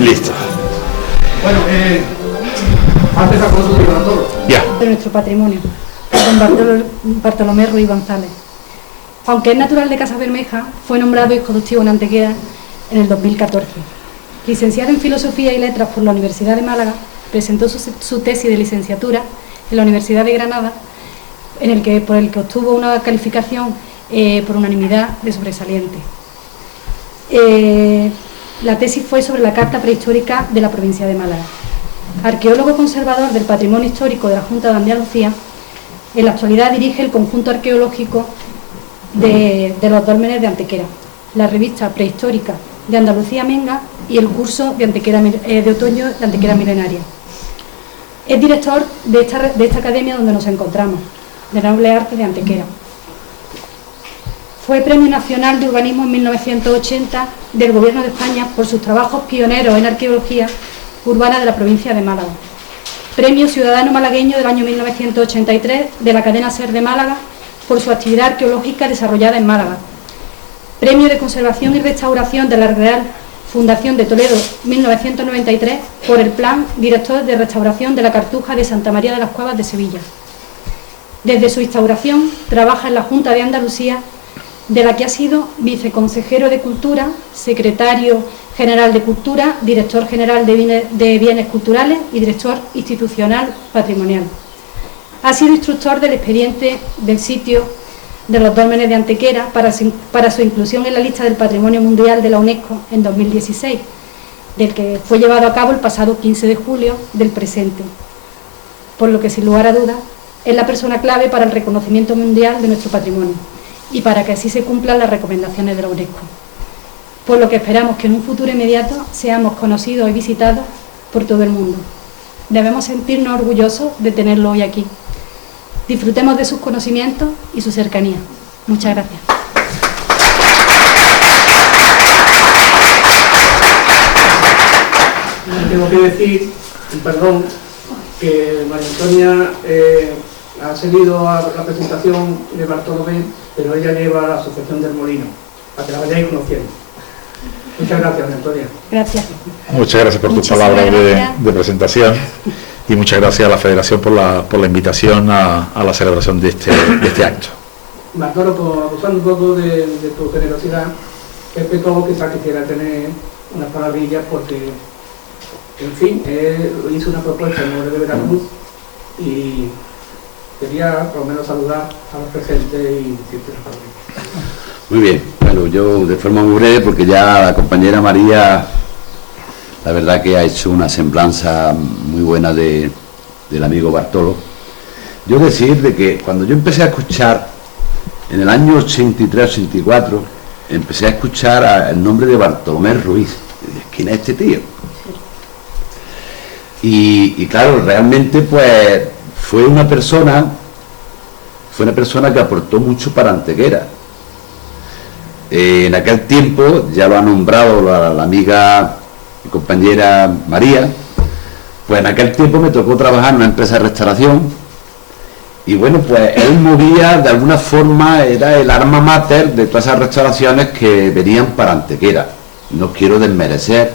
Listo. Bueno, antes a su todo. Ya. De nuestro patrimonio, don Bartolomé Ruiz González. Aunque es natural de Casabermeja, fue nombrado hijo adoptivo en Antequera en el 2014. Licenciado en Filosofía y Letras por la Universidad de Málaga, presentó su tesis de licenciatura en la Universidad de Granada, por el que obtuvo una calificación por unanimidad de sobresaliente. La tesis fue sobre la Carta Prehistórica de la provincia de Málaga. Arqueólogo conservador del patrimonio histórico de la Junta de Andalucía, en la actualidad dirige el conjunto arqueológico de los dólmenes de Antequera, la revista prehistórica de Andalucía Menga y el curso de otoño de Antequera Milenaria. Es director de esta academia donde nos encontramos, de la Noble Arte de Antequera. Fue Premio Nacional de Urbanismo en 1980 del Gobierno de España por sus trabajos pioneros en arqueología urbana de la provincia de Málaga. Premio Ciudadano Malagueño del año 1983 de la cadena SER de Málaga por su actividad arqueológica desarrollada en Málaga. Premio de Conservación y Restauración de la Real Fundación de Toledo 1993 por el Plan Director de Restauración de la Cartuja de Santa María de las Cuevas de Sevilla. Desde su instauración trabaja en la Junta de Andalucía, de la que ha sido viceconsejero de Cultura, secretario general de Cultura, director general de Bienes Culturales y director institucional patrimonial. Ha sido instructor del expediente del sitio de los dólmenes de Antequera para su inclusión en la lista del Patrimonio Mundial de la UNESCO en 2016, del que fue llevado a cabo el pasado 15 de julio del presente, por lo que sin lugar a dudas es la persona clave para el reconocimiento mundial de nuestro patrimonio y para que así se cumplan las recomendaciones de la UNESCO, por lo que esperamos que en un futuro inmediato seamos conocidos y visitados por todo el mundo. Debemos sentirnos orgullosos de tenerlo hoy aquí. Disfrutemos de sus conocimientos y su cercanía. Muchas gracias. Tengo que decir, perdón, que María Antonia ha seguido a la presentación de Bartolomé, pero ella lleva a la Asociación del Molino, para que la vayáis conociendo. Muchas gracias, María Antonia. Gracias. Muchas gracias por tus Muchísimas palabras gracias. de presentación y muchas gracias a la Federación por la invitación a la celebración de este acto. Bartolo, abusando un poco de tu generosidad, es Peco quizás quisiera tener unas palabrillas porque, en fin, él hizo una propuesta en el de Veracruz y quería por lo menos saludar a los presentes y decirte unas palabrillas. Muy bien, bueno, yo de forma muy breve, porque ya la compañera María, la verdad que ha hecho una semblanza muy buena del amigo Bartolo. Yo decir de que cuando yo empecé a escuchar, en el año 83-84, empecé a escuchar el nombre de Bartolomé Ruiz. Y dije, ¿quién es este tío? Y claro, realmente pues fue una persona que aportó mucho para Antequera. En aquel tiempo, ya lo ha nombrado la amiga y compañera María, pues en aquel tiempo me tocó trabajar en una empresa de restauración y bueno, pues él movía, de alguna forma, era el alma mater de todas esas restauraciones que venían para Antequera. No quiero desmerecer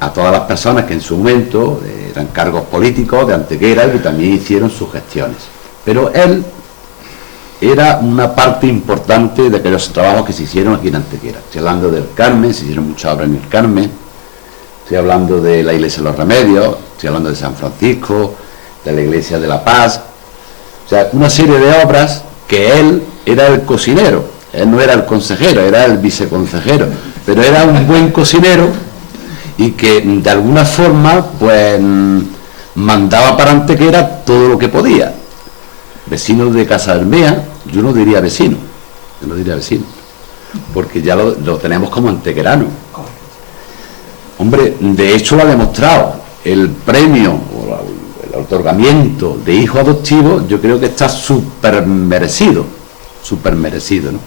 a todas las personas que en su momento eran cargos políticos de Antequera y que también hicieron sus gestiones, pero él era una parte importante de aquellos trabajos que se hicieron aquí en Antequera. Estoy hablando del Carmen, se hicieron muchas obras en el Carmen, estoy hablando de la Iglesia de los Remedios, estoy hablando de San Francisco, de la Iglesia de la Paz, o sea, una serie de obras que él era el cocinero, él no era el consejero, era el viceconsejero, pero era un buen cocinero y que de alguna forma pues mandaba para Antequera todo lo que podía. Vecinos de Casabermeja, yo no diría vecino, porque ya lo tenemos como antequerano. Hombre, de hecho lo ha demostrado. El premio o el otorgamiento de hijo adoptivo, yo creo que está súper merecido, ¿no?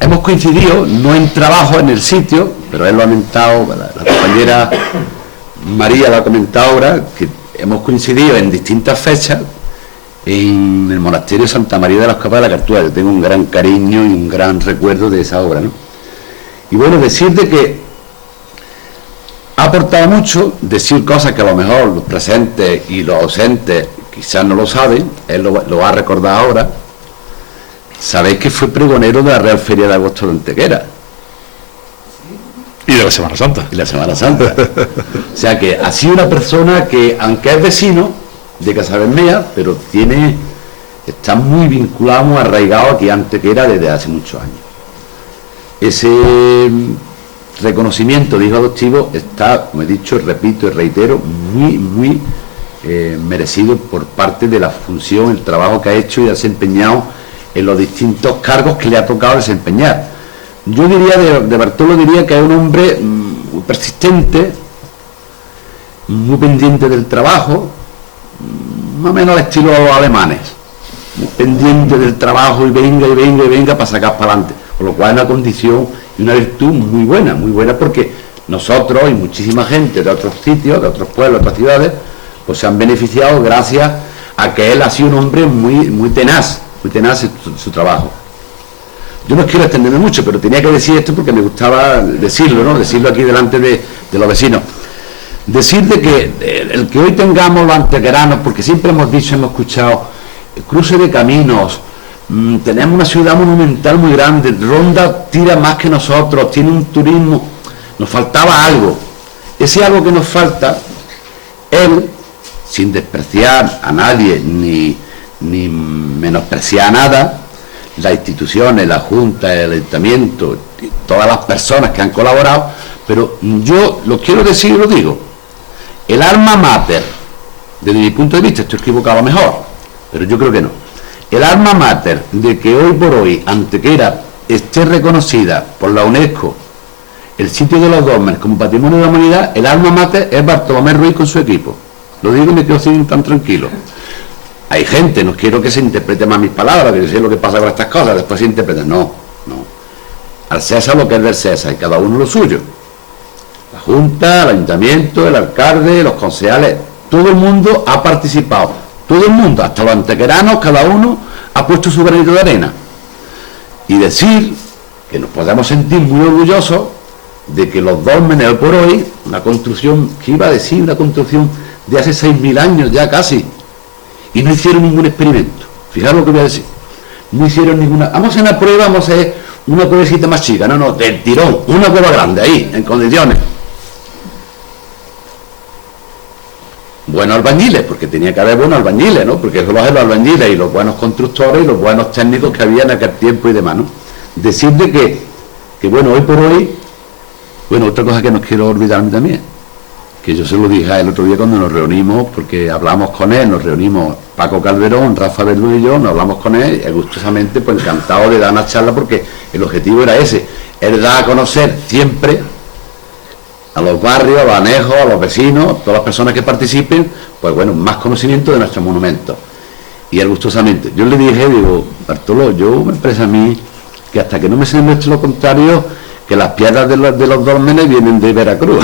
Hemos coincidido, no en trabajo en el sitio, pero él lo ha comentado, la compañera María lo ha comentado ahora, que hemos coincidido en distintas fechas en el monasterio de Santa María de las Capas de la Cartuja. Yo tengo un gran cariño y un gran recuerdo de esa obra, ¿no? Y bueno, decir de que ha aportado mucho, decir cosas que a lo mejor los presentes y los ausentes quizás no lo saben, él lo va a recordar ahora. Sabéis que fue pregonero de la Real Feria de Agosto de Antequera. Y de la Semana Santa. Y la Semana Santa. O sea que ha sido una persona que, aunque es vecino de Casabermea, pero está muy vinculado, muy arraigado aquí a Antequera desde hace muchos años. Ese reconocimiento de hijo adoptivo está, como he dicho, repito y reitero, muy merecido por parte de la función, el trabajo que ha hecho y ha desempeñado en los distintos cargos que le ha tocado desempeñar. Yo diría, de Bartolo diría que es un hombre muy persistente, muy pendiente del trabajo, más o menos al estilo de los alemanes, muy pendiente del trabajo y venga para sacar para adelante, por lo cual es una condición y una virtud muy buena, porque nosotros y muchísima gente de otros sitios, de otros pueblos, de otras ciudades, pues se han beneficiado gracias a que él ha sido un hombre muy tenaz en su trabajo. Yo no quiero extenderme mucho, pero tenía que decir esto porque me gustaba decirlo, ¿no? Decirlo aquí delante de los vecinos. Decir de que el que hoy tengamos los antequeranos, porque siempre hemos dicho, hemos escuchado, cruce de caminos, tenemos una ciudad monumental muy grande, Ronda tira más que nosotros, tiene un turismo, nos faltaba algo. Ese algo que nos falta, él, sin despreciar a nadie, ni menospreciar a nada, las instituciones, la Junta, el Ayuntamiento, todas las personas que han colaborado, pero yo lo quiero decir y lo digo, el alma mater, desde mi punto de vista, estoy equivocado mejor, pero yo creo que no, el alma mater de que hoy por hoy Antequera esté reconocida por la UNESCO, el sitio de los Dólmenes como Patrimonio de la Humanidad, el alma mater es Bartolomé Ruiz con su equipo. Lo digo y me quedo sin tan tranquilo. Hay gente, no quiero que se interprete más mis palabras, que yo sé lo que pasa con estas cosas, después se interpreta. No. Al César lo que es del César, y cada uno lo suyo. La Junta, el Ayuntamiento, el alcalde, los concejales, todo el mundo ha participado. Todo el mundo, hasta los antequeranos, cada uno ha puesto su granito de arena. Y decir que nos podemos sentir muy orgullosos de que los Dólmenes hoy por hoy, una construcción, ¿qué iba a decir? Una construcción de hace 6.000 años ya casi, y no hicieron ningún experimento. Fijaros lo que voy a decir, no hicieron ninguna, vamos a hacer una prueba, vamos a hacer una cuevecita más chica, no, del tirón, una cueva grande ahí, en condiciones. Buenos albañiles, porque tenía que haber buenos albañiles, ¿no? Porque eso lo hacen los albañiles y los buenos constructores y los buenos técnicos que había en aquel tiempo y demás, ¿no? Decirle que bueno, hoy por hoy, bueno, otra cosa que no quiero olvidarme también, que yo se lo dije el otro día cuando nos reunimos, porque hablamos con él, nos reunimos Paco Calderón, Rafa Verdú y yo, nos hablamos con él, y gustosamente, pues encantado de dar una charla, porque el objetivo era ese, él da a conocer siempre a los barrios, a los anejos, a los vecinos, todas las personas que participen, pues bueno, más conocimiento de nuestros monumentos. Y él gustosamente, yo le dije, digo, Bartolo, yo me parece a mí que hasta que no me se demuestre lo contrario, que las piedras de los Dólmenes vienen de Veracruz.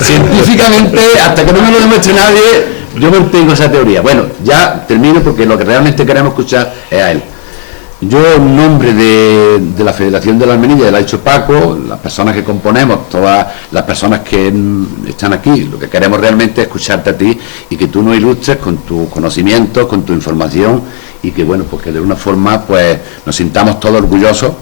Científicamente, hasta que no me lo demuestre nadie, yo mantengo esa teoría. Bueno, ya termino porque lo que realmente queremos escuchar es a él. Yo, en nombre de la Federación de la Almenilla, lo ha dicho Paco, las personas que componemos, todas las personas que están aquí, lo que queremos realmente es escucharte a ti y que tú nos ilustres con tu conocimiento, con tu información, y que bueno, pues que de una forma pues nos sintamos todos orgullosos.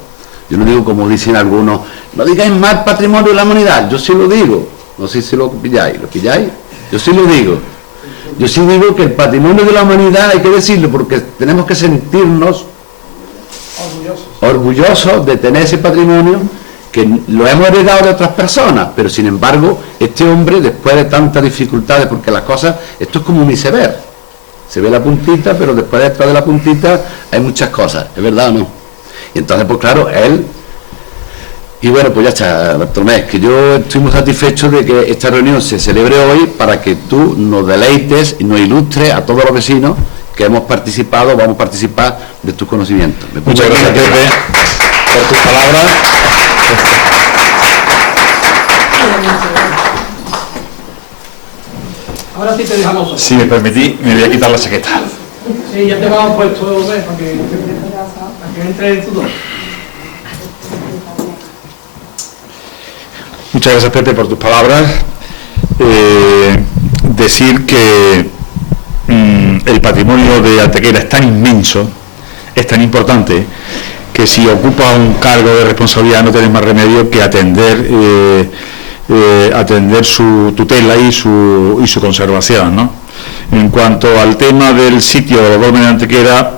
Yo no digo como dicen algunos, no digáis más patrimonio de la humanidad, yo sí lo digo, no sé si lo pilláis, yo sí lo digo. Yo sí digo que el patrimonio de la humanidad hay que decirlo porque tenemos que sentirnos orgullosos de tener ese patrimonio que lo hemos heredado de otras personas, pero sin embargo este hombre, después de tantas dificultades, porque las cosas, esto es como un iceberg, se ve la puntita, pero después de la puntita hay muchas cosas, ¿es verdad o no? Y entonces pues claro, él, y bueno, pues ya está, Bartolomé, que yo estoy muy satisfecho de que esta reunión se celebre hoy para que tú nos deleites y nos ilustres a todos los vecinos que hemos participado, vamos a participar de tus conocimientos. Muchas gracias, Pepe, por tus palabras. Ahora ahora sí te dejamos solo. Si me permitís, me voy a quitar la chaqueta. Sí, ya te vamos puesto, ¿ves? Para que entre en tu dos. Muchas gracias, Pepe, por tus palabras. Decir que el patrimonio de Antequera es tan inmenso, es tan importante, que si ocupa un cargo de responsabilidad no tienes más remedio que atender su tutela y su conservación, ¿no? En cuanto al tema del sitio de los dólmenes de Antequera,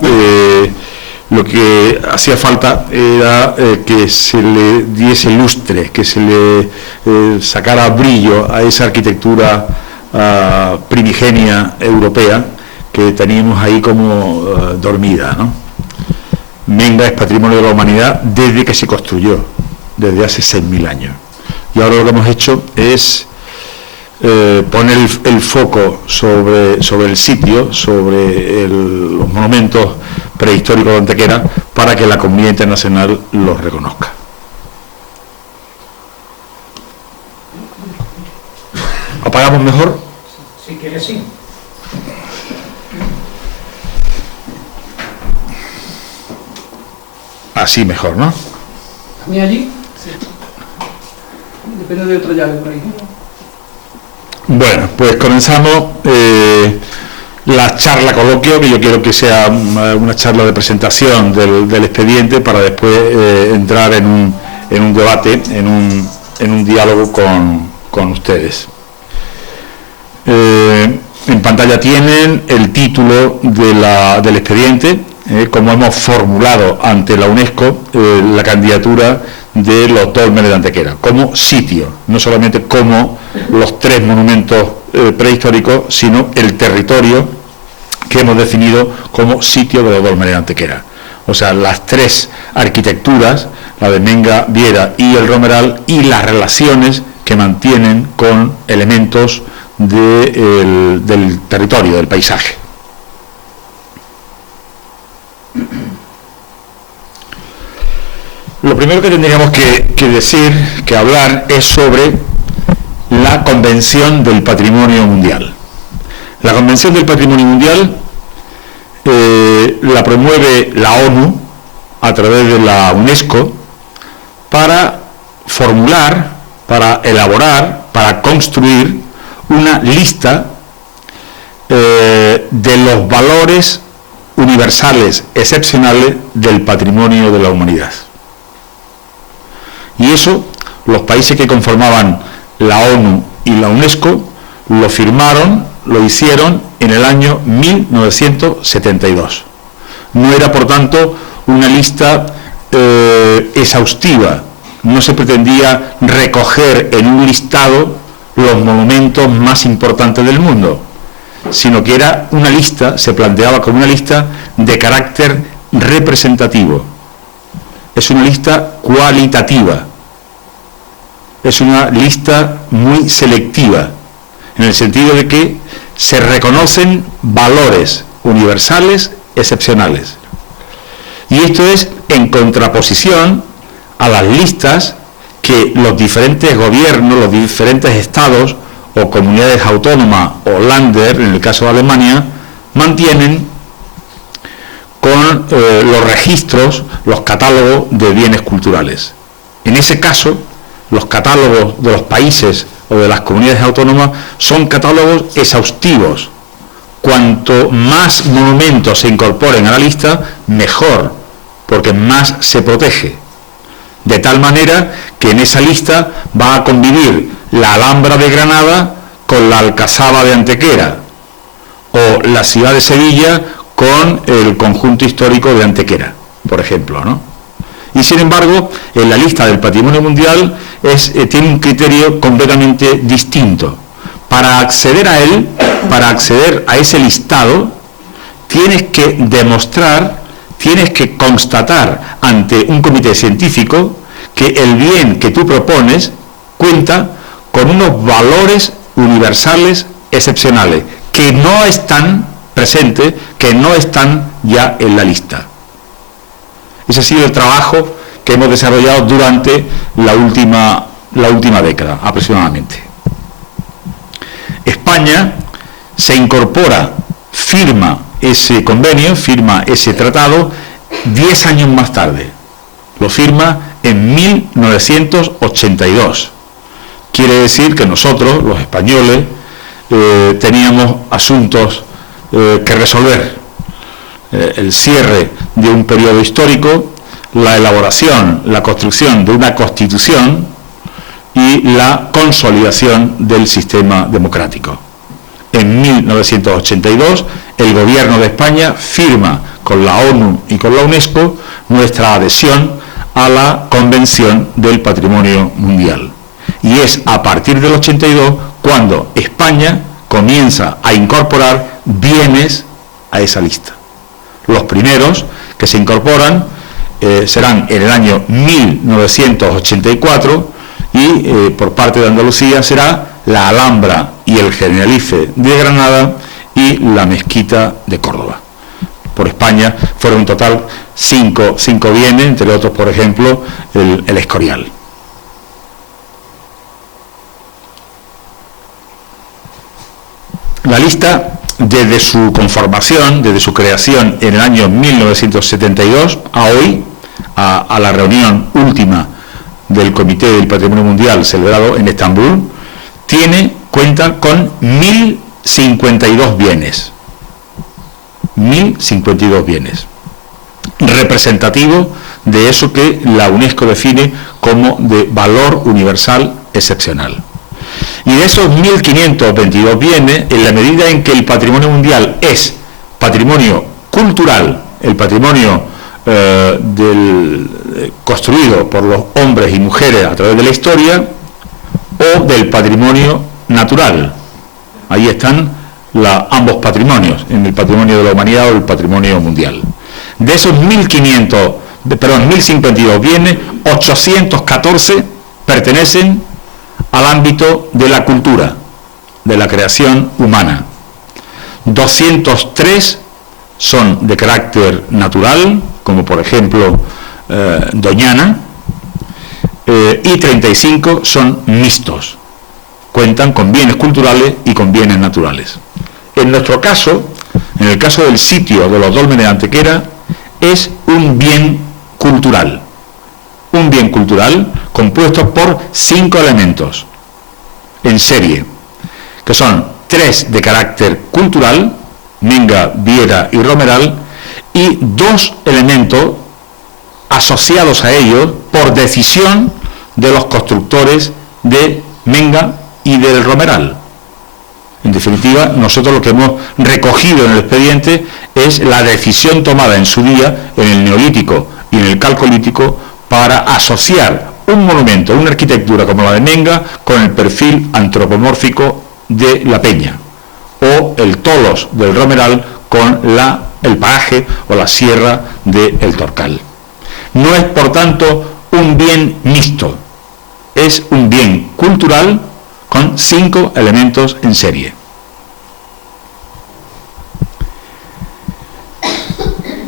lo que hacía falta era que se le diese lustre, que se le sacara brillo a esa arquitectura primigenia europea que teníamos ahí como dormida, ¿no? Menga es patrimonio de la humanidad desde que se construyó, desde hace 6.000 años. Y ahora lo que hemos hecho es poner el foco sobre el sitio, sobre los monumentos prehistóricos de Antequera, para que la comunidad internacional los reconozca. ¿Apagamos mejor? Si quieres, sí. Así mejor, ¿no? ¿También allí? Sí. Depende de otra llave por ahí. Bueno, pues comenzamos la charla coloquio, que yo quiero que sea una charla de presentación del expediente para después entrar en un debate, en un diálogo con ustedes. En pantalla tienen el título del expediente, como hemos formulado ante la UNESCO la candidatura de los dólmenes de Antequera, como sitio, no solamente como los 3 monumentos prehistóricos, sino el territorio que hemos definido como sitio de los dólmenes de Antequera. O sea, las 3 arquitecturas, la de Menga, Viera y el Romeral, y las relaciones que mantienen con elementos del territorio, del paisaje. Lo primero que tendríamos que decir, que hablar, es sobre la Convención del Patrimonio Mundial. La Convención del Patrimonio Mundial la promueve la ONU a través de la UNESCO para formular, para elaborar, para construir una lista de los valores universales excepcionales del patrimonio de la humanidad. Y eso, los países que conformaban la ONU y la UNESCO lo firmaron, lo hicieron en el año 1972. No era, por tanto, una lista exhaustiva. No se pretendía recoger en un listado los monumentos más importantes del mundo, sino que era una lista, se planteaba como una lista de carácter representativo. Es una lista cualitativa, es una lista muy selectiva, en el sentido de que se reconocen valores universales excepcionales. Y esto es en contraposición a las listas que los diferentes gobiernos, los diferentes estados o comunidades autónomas o Länder, en el caso de Alemania, mantienen con los registros, los catálogos de bienes culturales. En ese caso, los catálogos de los países o de las comunidades autónomas son catálogos exhaustivos. Cuanto más monumentos se incorporen a la lista, mejor, porque más se protege. De tal manera que en esa lista va a convivir la Alhambra de Granada con la Alcazaba de Antequera, o la ciudad de Sevilla con el conjunto histórico de Antequera, por ejemplo, ¿no? Y sin embargo, en la lista del Patrimonio Mundial tiene un criterio completamente distinto. Para acceder a él, para acceder a ese listado, tienes que demostrar, tienes que constatar ante un comité científico que el bien que tú propones cuenta con unos valores universales excepcionales, que no están presentes, que no están ya en la lista. Ese ha sido el trabajo que hemos desarrollado durante la última década, aproximadamente. España se incorpora, firma ese convenio, firma ese tratado 10 años más tarde. Lo firma en 1982. Quiere decir que nosotros, los españoles, teníamos asuntos que resolver. El cierre de un periodo histórico, la elaboración, la construcción de una constitución y la consolidación del sistema democrático. En 1982, el Gobierno de España firma con la ONU y con la UNESCO nuestra adhesión a la Convención del Patrimonio Mundial. Y es a partir del 82 cuando España comienza a incorporar bienes a esa lista. Los primeros que se incorporan serán en el año 1984 y por parte de Andalucía será la Alhambra y el Generalife de Granada y la Mezquita de Córdoba. Por España fueron en total cinco bienes, entre otros, por ejemplo, el Escorial. La lista, desde su conformación, desde su creación en el año 1972 a hoy, a la reunión última del Comité del Patrimonio Mundial celebrado en Estambul, cuenta con 1052 bienes. 1052 bienes. Representativo de eso que la UNESCO define como de valor universal excepcional. Y de esos 1522 bienes, en la medida en que el patrimonio mundial es patrimonio cultural, el patrimonio construido por los hombres y mujeres a través de la historia, o del patrimonio natural. Ahí están ambos patrimonios, en el patrimonio de la humanidad o el patrimonio mundial. De esos 1052 bienes, 814 pertenecen al ámbito de la cultura, de la creación humana. 203 son de carácter natural, como por ejemplo Doñana, y 35 son mixtos, cuentan con bienes culturales y con bienes naturales. En nuestro caso, en el caso del sitio de los dólmenes de Antequera, es un bien cultural compuesto por 5 elementos en serie, que son 3 de carácter cultural, Menga, Viera y Romeral, y 2 elementos asociados a ellos por decisión de los constructores de Menga y del Romeral. En definitiva, nosotros lo que hemos recogido en el expediente es la decisión tomada en su día, en el Neolítico y en el Calcolítico, para asociar un monumento, una arquitectura como la de Menga, con el perfil antropomórfico de la Peña, o el Tolos del Romeral con el paraje o la sierra del Torcal. No es, por tanto, un bien mixto, es un bien cultural con 5 elementos en serie.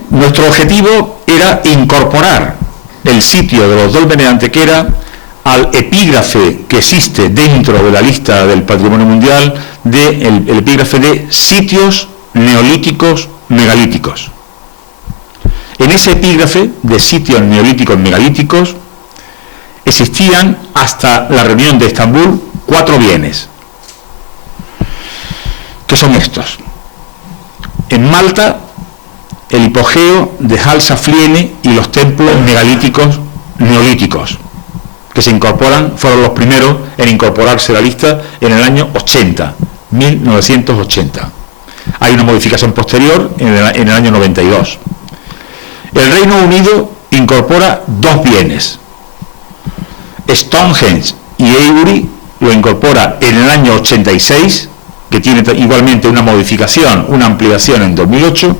Nuestro objetivo era incorporar el sitio de los dólmenes de Antequera al epígrafe que existe dentro de la lista del Patrimonio Mundial, el epígrafe de sitios neolíticos megalíticos. En ese epígrafe de sitios neolíticos megalíticos existían, hasta la reunión de Estambul, 4 bienes, que son estos. En Malta, el hipogeo de Halsafliene y los templos megalíticos neolíticos, que fueron los primeros en incorporarse a la lista en el año 1980. Hay una modificación posterior en el año 92. El Reino Unido incorpora 2 bienes. Stonehenge y Avebury lo incorpora en el año 86, que tiene igualmente una modificación, una ampliación en 2008,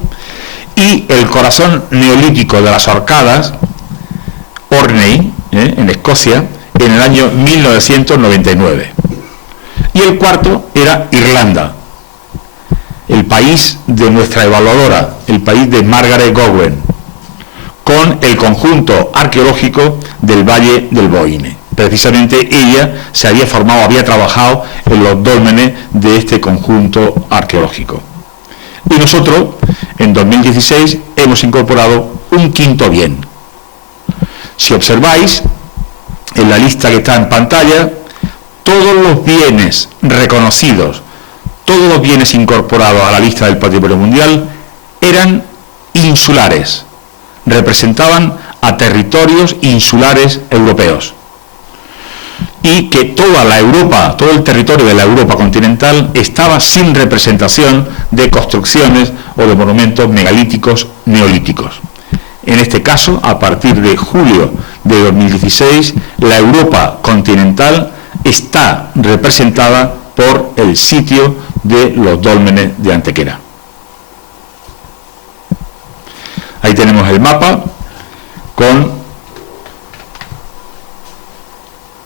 y el corazón neolítico de las Orcadas, Orkney, en Escocia, en el año 1999. Y el cuarto era Irlanda, el país de nuestra evaluadora, el país de Margaret Gowen, con el conjunto arqueológico del Valle del Boyne, precisamente ella se había formado, había trabajado en los dólmenes de este conjunto arqueológico. Y nosotros, en 2016, hemos incorporado un quinto bien. Si observáis, en la lista que está en pantalla, todos los bienes reconocidos, todos los bienes incorporados a la lista del Patrimonio Mundial eran insulares, representaban a territorios insulares europeos. Y que toda la Europa, todo el territorio de la Europa continental estaba sin representación de construcciones o de monumentos megalíticos neolíticos. En este caso, a partir de julio de 2016, la Europa continental está representada por el sitio de los dólmenes de Antequera. Ahí tenemos el mapa con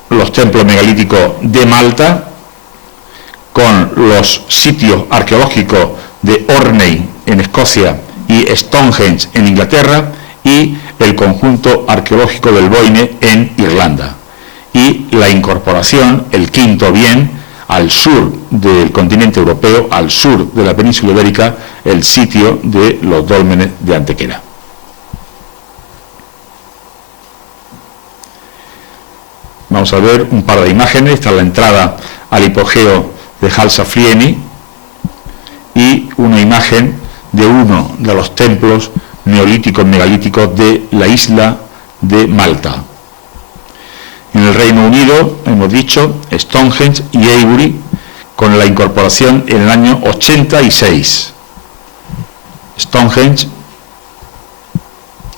los templos megalíticos de Malta, con los sitios arqueológicos de Orkney en Escocia y Stonehenge en Inglaterra, y el conjunto arqueológico del Boyne en Irlanda. Y la incorporación, el quinto bien, al sur del continente europeo, al sur de la península ibérica, el sitio de los dólmenes de Antequera. Vamos a ver un par de imágenes. Esta es la entrada al hipogeo de Halsaflieni y una imagen de uno de los templos neolíticos megalíticos de la isla de Malta. En el Reino Unido, hemos dicho, Stonehenge y Avebury, con la incorporación en el año 86. Stonehenge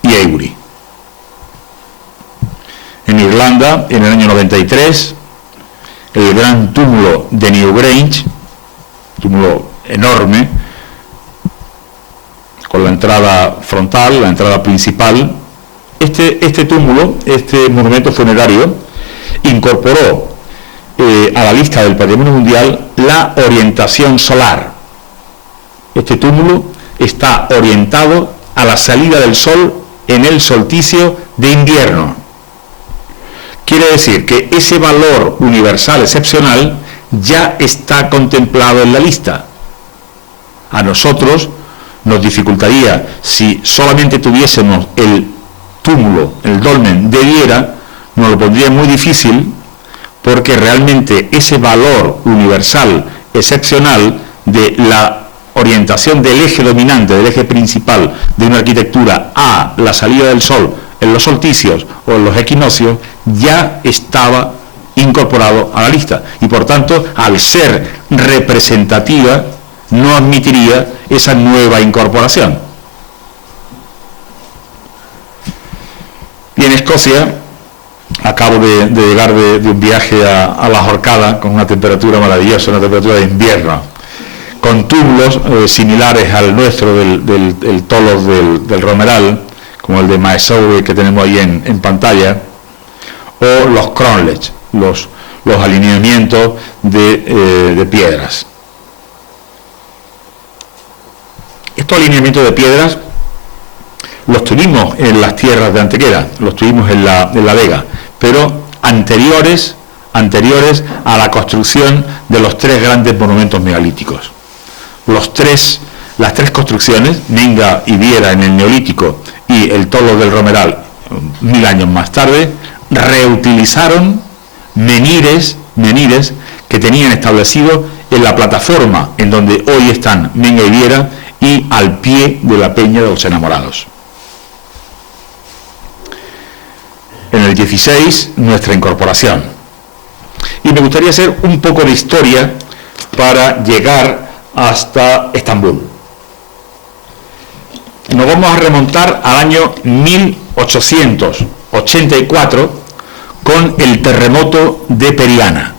y Avebury. En Irlanda, en el año 93, el gran túmulo de Newgrange, túmulo enorme, con la entrada frontal, la entrada principal. Este túmulo, este monumento funerario, incorporó a la lista del Patrimonio Mundial la orientación solar. Este túmulo está orientado a la salida del sol en el solsticio de invierno. Quiere decir que ese valor universal excepcional ya está contemplado en la lista. A nosotros nos dificultaría, si solamente tuviésemos el túmulo, el dolmen de Viera, nos lo pondría muy difícil, porque realmente ese valor universal excepcional de la orientación del eje dominante, del eje principal de una arquitectura a la salida del sol en los solsticios o en los equinoccios, ya estaba incorporado a la lista, y por tanto, al ser representativa, no admitiría esa nueva incorporación. Y en Escocia, acabo de llegar de un viaje a la Horcada, con una temperatura maravillosa, una temperatura de invierno, con túmulos similares al nuestro del Tolos del Romeral, como el de Maesowe que tenemos ahí en pantalla, o los cronlech, los alineamientos de piedras. Estos alineamientos de piedras los tuvimos en las tierras de Antequera, los tuvimos en la Vega, pero anteriores a la construcción de los tres grandes monumentos megalíticos. Las tres construcciones, Minga y Viera en el Neolítico y el Tolo del Romeral 1000 años más tarde, reutilizaron menires que tenían establecido en la plataforma en donde hoy están Minga y Viera y al pie de la Peña de los Enamorados. En el 16, nuestra incorporación. Y me gustaría hacer un poco de historia para llegar hasta Estambul. Nos vamos a remontar al año 1884 con el terremoto de Periana.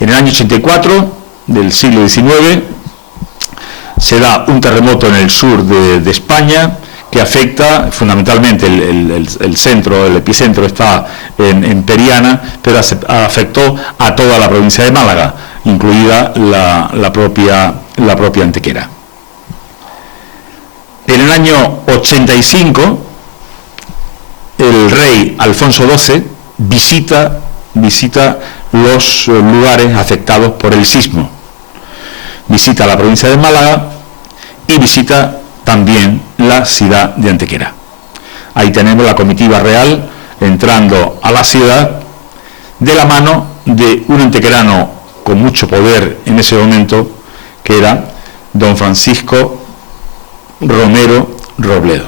En el año 84 del siglo XIX se da un terremoto en el sur de España que afecta fundamentalmente el centro, el epicentro está en Periana, pero afectó a toda la provincia de Málaga, incluida la propia Antequera. En el año 85, el rey Alfonso XII visita los lugares afectados por el sismo. Visita la provincia de Málaga y visita también la ciudad de Antequera. Ahí tenemos la comitiva real entrando a la ciudad de la mano de un antequerano con mucho poder en ese momento, que era don Francisco Romero Robledo.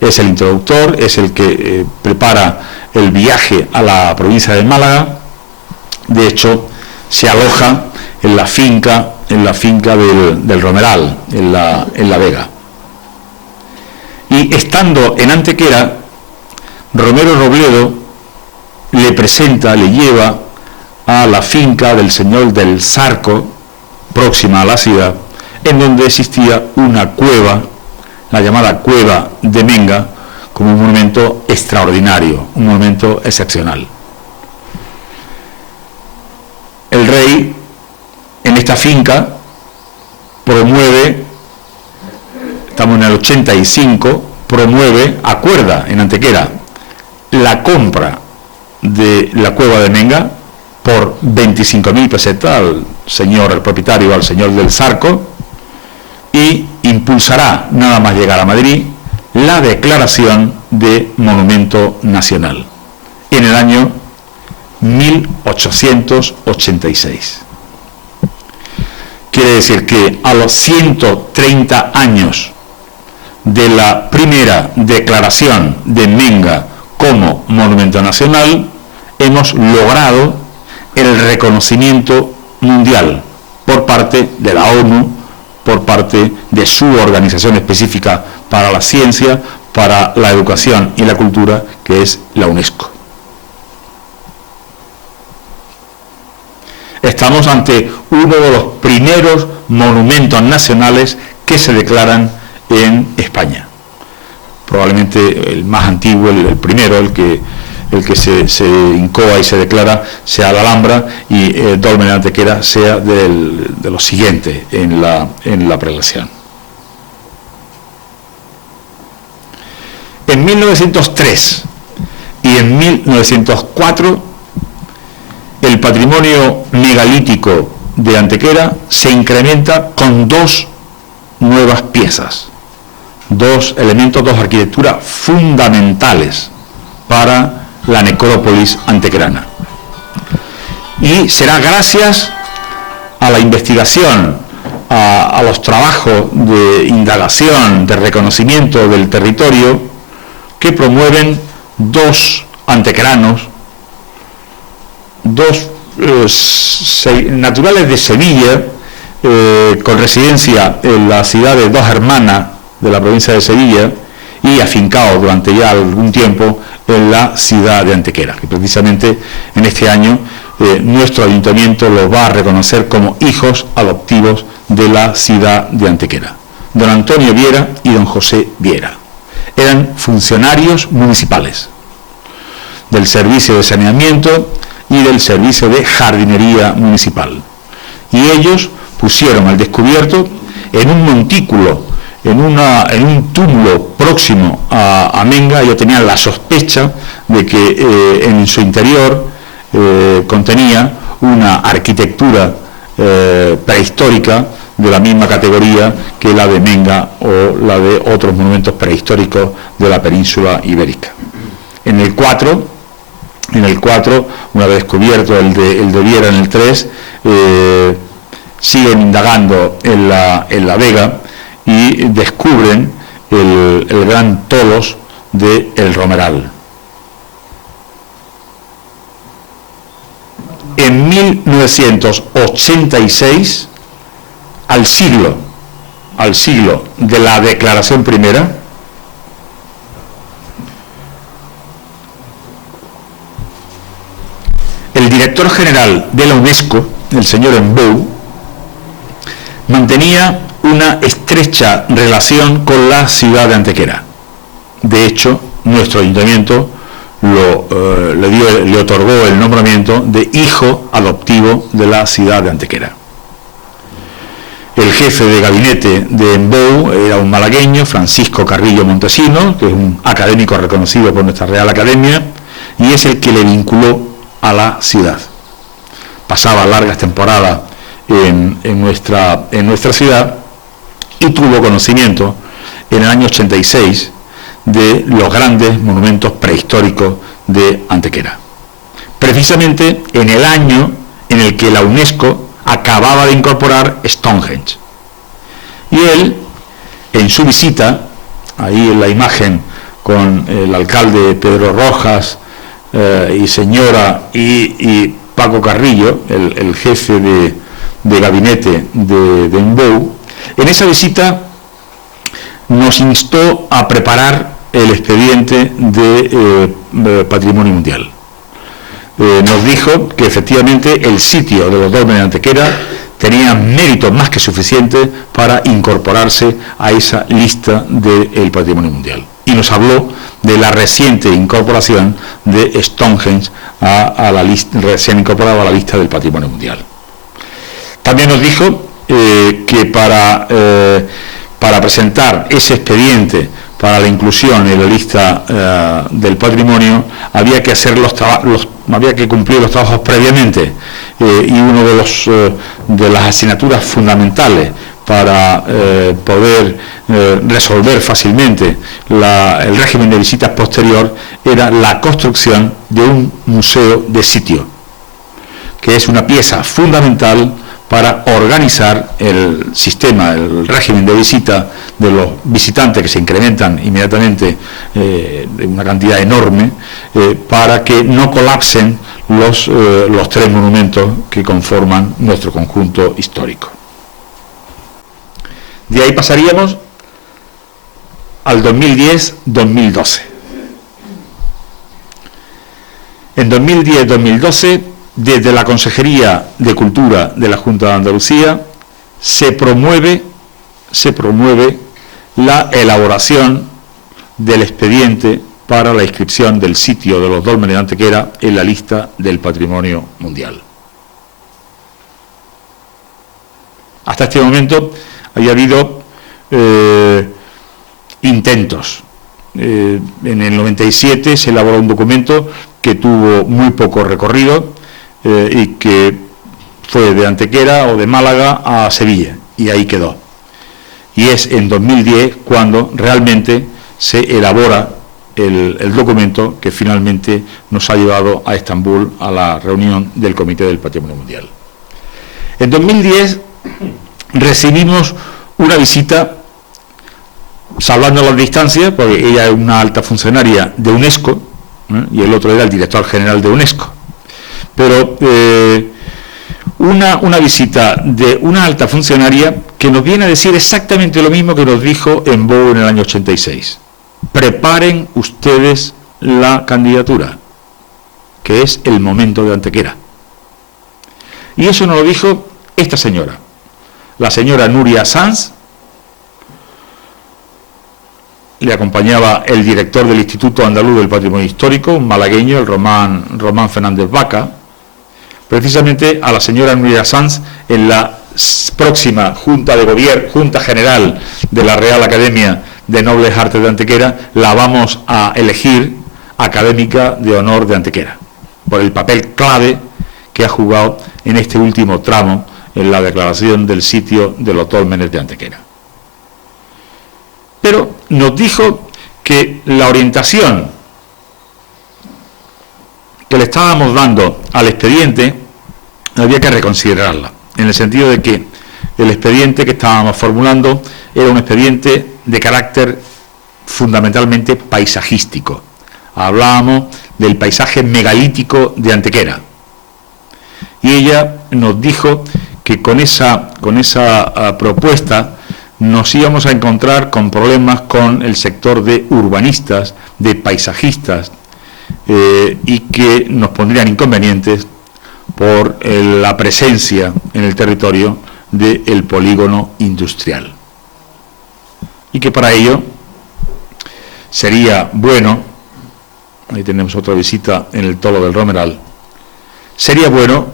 Es el introductor, es el que prepara el viaje a la provincia de Málaga. De hecho, se aloja en la finca del Romeral, en la Vega. Y estando en Antequera, Romero Robledo le lleva a la finca del señor del Zarco, próxima a la ciudad, en donde existía una cueva, la llamada Cueva de Menga, como un monumento extraordinario, un monumento excepcional. El rey, en esta finca, promueve, estamos en el 85, acuerda en Antequera la compra de la Cueva de Menga por 25.000 pesetas al propietario, al señor del Zarco, y impulsará, nada más llegar a Madrid, la declaración de monumento nacional en el año 1886. Quiere decir que a los 130 años de la primera declaración de Menga como monumento nacional, hemos logrado el reconocimiento mundial por parte de la ONU, por parte de su organización específica para la ciencia, para la educación y la cultura, que es la UNESCO. Estamos ante uno de los primeros monumentos nacionales que se declaran en España. Probablemente el más antiguo, el primero, el que se incoa y se declara, sea la Alhambra, y Dolmen de Antequera sea de los siguientes en la prelación. En 1903 y en 1904 el patrimonio megalítico de Antequera se incrementa con dos nuevas piezas, dos elementos, dos arquitecturas fundamentales para la necrópolis antequerana. Y será gracias a la investigación, a los trabajos de indagación, de reconocimiento del territorio, que promueven dos antequeranos, dos naturales de Sevilla, con residencia en la ciudad de Dos Hermanas de la provincia de Sevilla, y afincados durante ya algún tiempo en la ciudad de Antequera, que precisamente en este año nuestro ayuntamiento los va a reconocer como hijos adoptivos de la ciudad de Antequera. Don Antonio Viera y don José Viera eran funcionarios municipales del servicio de saneamiento y del servicio de jardinería municipal, y ellos pusieron al descubierto en un montículo, en un túmulo próximo a Menga. Ya tenían la sospecha de que en su interior contenía una arquitectura prehistórica de la misma categoría que la de Menga o la de otros monumentos prehistóricos de la península ibérica. En el 4, una vez descubierto el de Viera en el 3, siguen indagando en la Vega y descubren el gran tolos de El Romeral. En 1986, al siglo de la declaración primera, el director general de la UNESCO, el señor Embou, mantenía una estrecha relación con la ciudad de Antequera. De hecho, nuestro ayuntamiento le otorgó el nombramiento de hijo adoptivo de la ciudad de Antequera. El jefe de gabinete de Embou era un malagueño, Francisco Carrillo Montesino, que es un académico reconocido por nuestra Real Academia, y es el que le vinculó a la ciudad. Pasaba largas temporadas en nuestra ciudad y tuvo conocimiento en el año 86 de los grandes monumentos prehistóricos de Antequera. Precisamente en el año en el que la UNESCO acababa de incorporar Stonehenge. Y él, en su visita, ahí en la imagen con el alcalde Pedro Rojas y señora y Paco Carrillo, el jefe de gabinete de UNBOU, en esa visita nos instó a preparar el expediente de Patrimonio Mundial. Nos dijo que efectivamente el sitio de los dólmenes de Antequera tenía méritos más que suficientes para incorporarse a esa lista del Patrimonio Mundial. Y nos habló de la reciente incorporación de Stonehenge a la lista, recién incorporado a la lista del Patrimonio Mundial. También nos dijo que para presentar ese expediente para la inclusión en la lista del patrimonio había que hacer había que cumplir los trabajos previamente, y uno de las asignaturas fundamentales para poder resolver fácilmente el régimen de visitas posterior era la construcción de un museo de sitio, que es una pieza fundamental para organizar el sistema, el régimen de visita de los visitantes, que se incrementan inmediatamente en una cantidad enorme, para que no colapsen los tres monumentos que conforman nuestro conjunto histórico. De ahí pasaríamos al 2010-2012. En 2010-2012, desde la Consejería de Cultura de la Junta de Andalucía, se promueve la elaboración del expediente para la inscripción del sitio de los dólmenes de Antequera en la lista del Patrimonio Mundial. Hasta este momento había habido intentos. En el 97 se elaboró un documento que tuvo muy poco recorrido y que fue de Antequera o de Málaga a Sevilla, y ahí quedó. Y es en 2010 cuando realmente se elabora el documento que finalmente nos ha llevado a Estambul a la reunión del Comité del Patrimonio Mundial. En 2010 recibimos una visita, salvando las distancias, porque ella es una alta funcionaria de UNESCO, y el otro era el director general de UNESCO. Pero una visita de una alta funcionaria que nos viene a decir exactamente lo mismo que nos dijo en BOU en el año 86. Preparen ustedes la candidatura, que es el momento de Antequera. Y eso nos lo dijo esta señora, la señora Núria Sanz. Le acompañaba el director del Instituto Andaluz del Patrimonio Histórico, un malagueño, el Román Fernández Vaca. Precisamente a la señora Núria Sanz, en la próxima Junta General de la Real Academia de Nobles Artes de Antequera, la vamos a elegir académica de honor de Antequera, por el papel clave que ha jugado en este último tramo en la declaración del sitio de los dólmenes de Antequera. Pero nos dijo que la orientación que le estábamos dando al expediente había que reconsiderarla, en el sentido de que el expediente que estábamos formulando era un expediente de carácter fundamentalmente paisajístico. Hablábamos del paisaje megalítico de Antequera. Y ella nos dijo que con esa propuesta nos íbamos a encontrar con problemas con el sector de urbanistas, de paisajistas, y que nos pondrían inconvenientes por la presencia en el territorio del polígono industrial. Y que para ello sería bueno, ahí tenemos otra visita en el Tolo del Romeral, sería bueno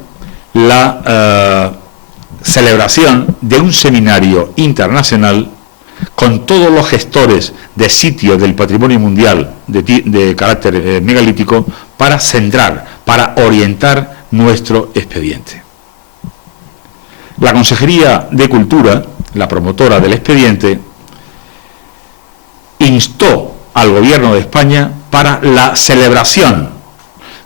la celebración de un seminario internacional con todos los gestores de sitios del patrimonio mundial de carácter megalítico, para centrar, para orientar nuestro expediente. La Consejería de Cultura, la promotora del expediente, instó al Gobierno de España para la celebración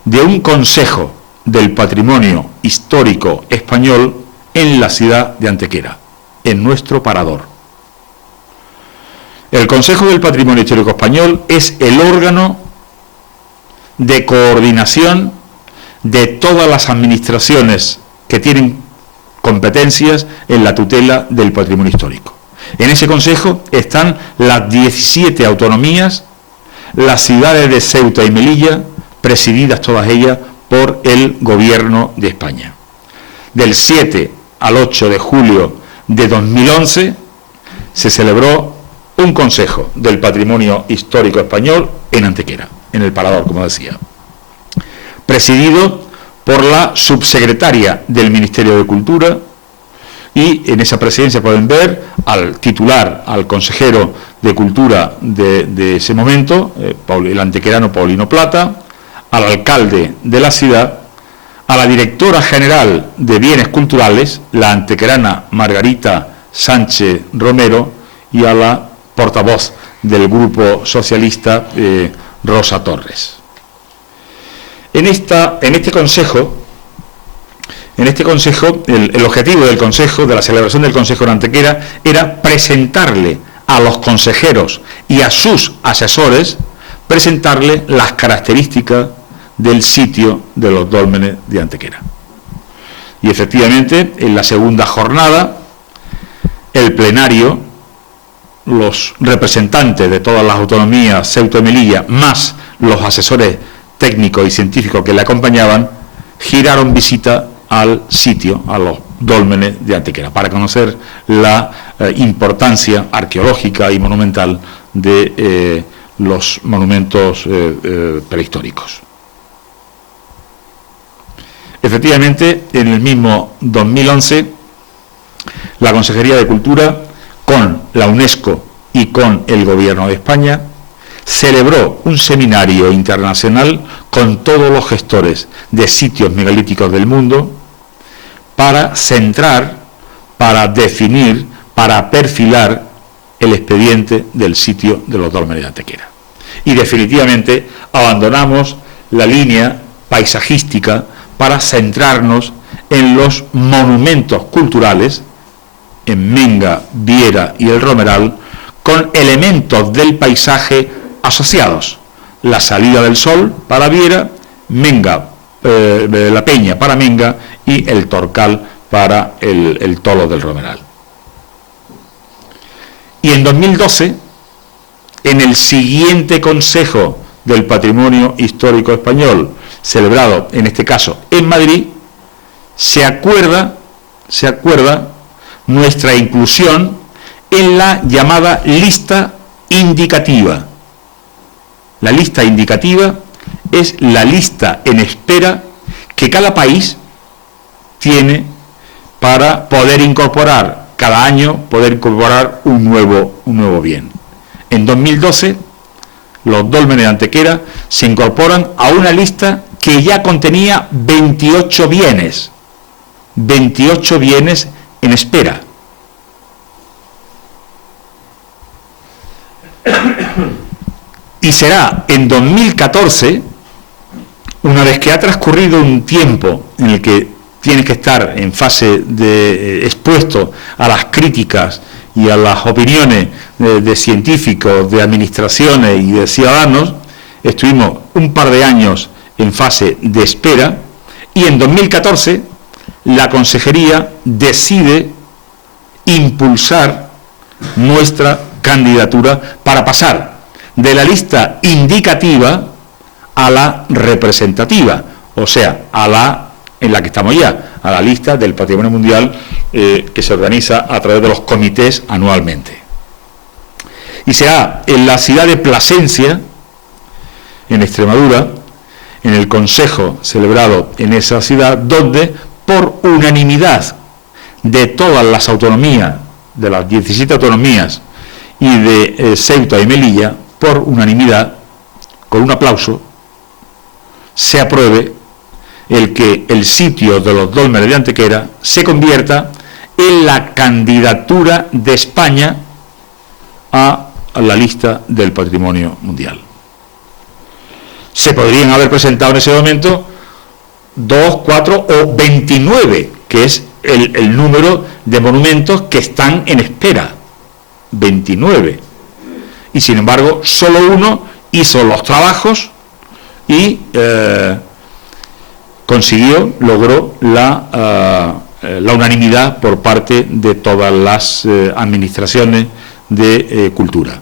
de un Consejo del Patrimonio Histórico Español en la ciudad de Antequera, en nuestro parador. El Consejo del Patrimonio Histórico Español es el órgano de coordinación de todas las administraciones que tienen competencias en la tutela del patrimonio histórico. En ese consejo están las 17 autonomías, las ciudades de Ceuta y Melilla, presididas todas ellas por el Gobierno de España. Del 7 al 8 de julio de 2011 se celebró un Consejo del Patrimonio Histórico Español en Antequera, en el Parador, como decía, presidido por la subsecretaria del Ministerio de Cultura, y en esa presidencia pueden ver al titular, al consejero de Cultura de ese momento, el antequerano Paulino Plata, al alcalde de la ciudad, a la directora general de Bienes Culturales, la antequerana Margarita Sánchez Romero, y a la portavoz del Grupo Socialista, Rosa Torres. En este consejo, el objetivo del consejo, de la celebración del Consejo de Antequera, era presentarle a los consejeros y a sus asesores, presentarle las características del sitio de los dólmenes de Antequera. Y efectivamente, en la segunda jornada, el plenario, los representantes de todas las autonomías, Ceuta y Melilla, más los asesores técnicos y científicos que le acompañaban, giraron visita al sitio, a los dólmenes de Antequera, para conocer la importancia arqueológica y monumental de los monumentos prehistóricos. Efectivamente, en el mismo 2011, la Consejería de Cultura, con la UNESCO y con el Gobierno de España, celebró un seminario internacional con todos los gestores de sitios megalíticos del mundo para centrar, para definir, para perfilar el expediente del sitio de los dólmenes de Antequera. Y definitivamente abandonamos la línea paisajística para centrarnos en los monumentos culturales, en Menga, Viera y el Romeral, con elementos del paisaje asociados: la salida del sol para Viera, Menga, la Peña para Menga y el Torcal para el Tolo del Romeral. Y en 2012, en el siguiente Consejo del Patrimonio Histórico Español, celebrado en este caso en Madrid, se acuerda nuestra inclusión en la llamada lista indicativa. La lista indicativa es la lista en espera que cada país tiene para poder incorporar, cada año, poder incorporar un nuevo bien. En 2012, los dólmenes de Antequera se incorporan a una lista que ya contenía 28 bienes en espera. Y será en 2014, una vez que ha transcurrido un tiempo en el que tienes que estar en fase de expuesto a las críticas y a las opiniones de científicos, de administraciones y de ciudadanos, estuvimos un par de años en fase de espera, y en 2014 la Consejería decide impulsar nuestra candidatura para pasar de la lista indicativa a la representativa, o sea, a la en la que estamos ya, a la lista del Patrimonio Mundial que se organiza a través de los comités anualmente. Y será en la ciudad de Plasencia, en Extremadura, en el consejo celebrado en esa ciudad, donde por unanimidad de todas las autonomías, de las 17 autonomías y de Ceuta y Melilla, por unanimidad, con un aplauso, se apruebe el que el sitio de los dólmenes de Antequera se convierta en la candidatura de España a la lista del patrimonio mundial. Se podrían haber presentado en ese momento 2, 4 o 29, que es el número de monumentos que están en espera. 29. Y sin embargo, solo uno hizo los trabajos y logró la unanimidad por parte de todas las administraciones de cultura.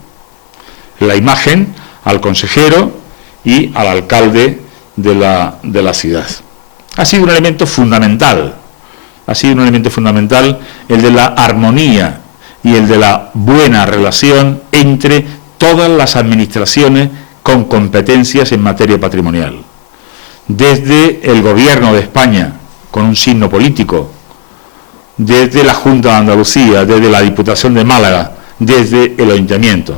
La imagen al consejero y al alcalde de la ciudad. Ha sido un elemento fundamental, el de la armonía y el de la buena relación entre todas las administraciones con competencias en materia patrimonial. Desde el Gobierno de España, con un signo político, desde la Junta de Andalucía, desde la Diputación de Málaga, desde el Ayuntamiento,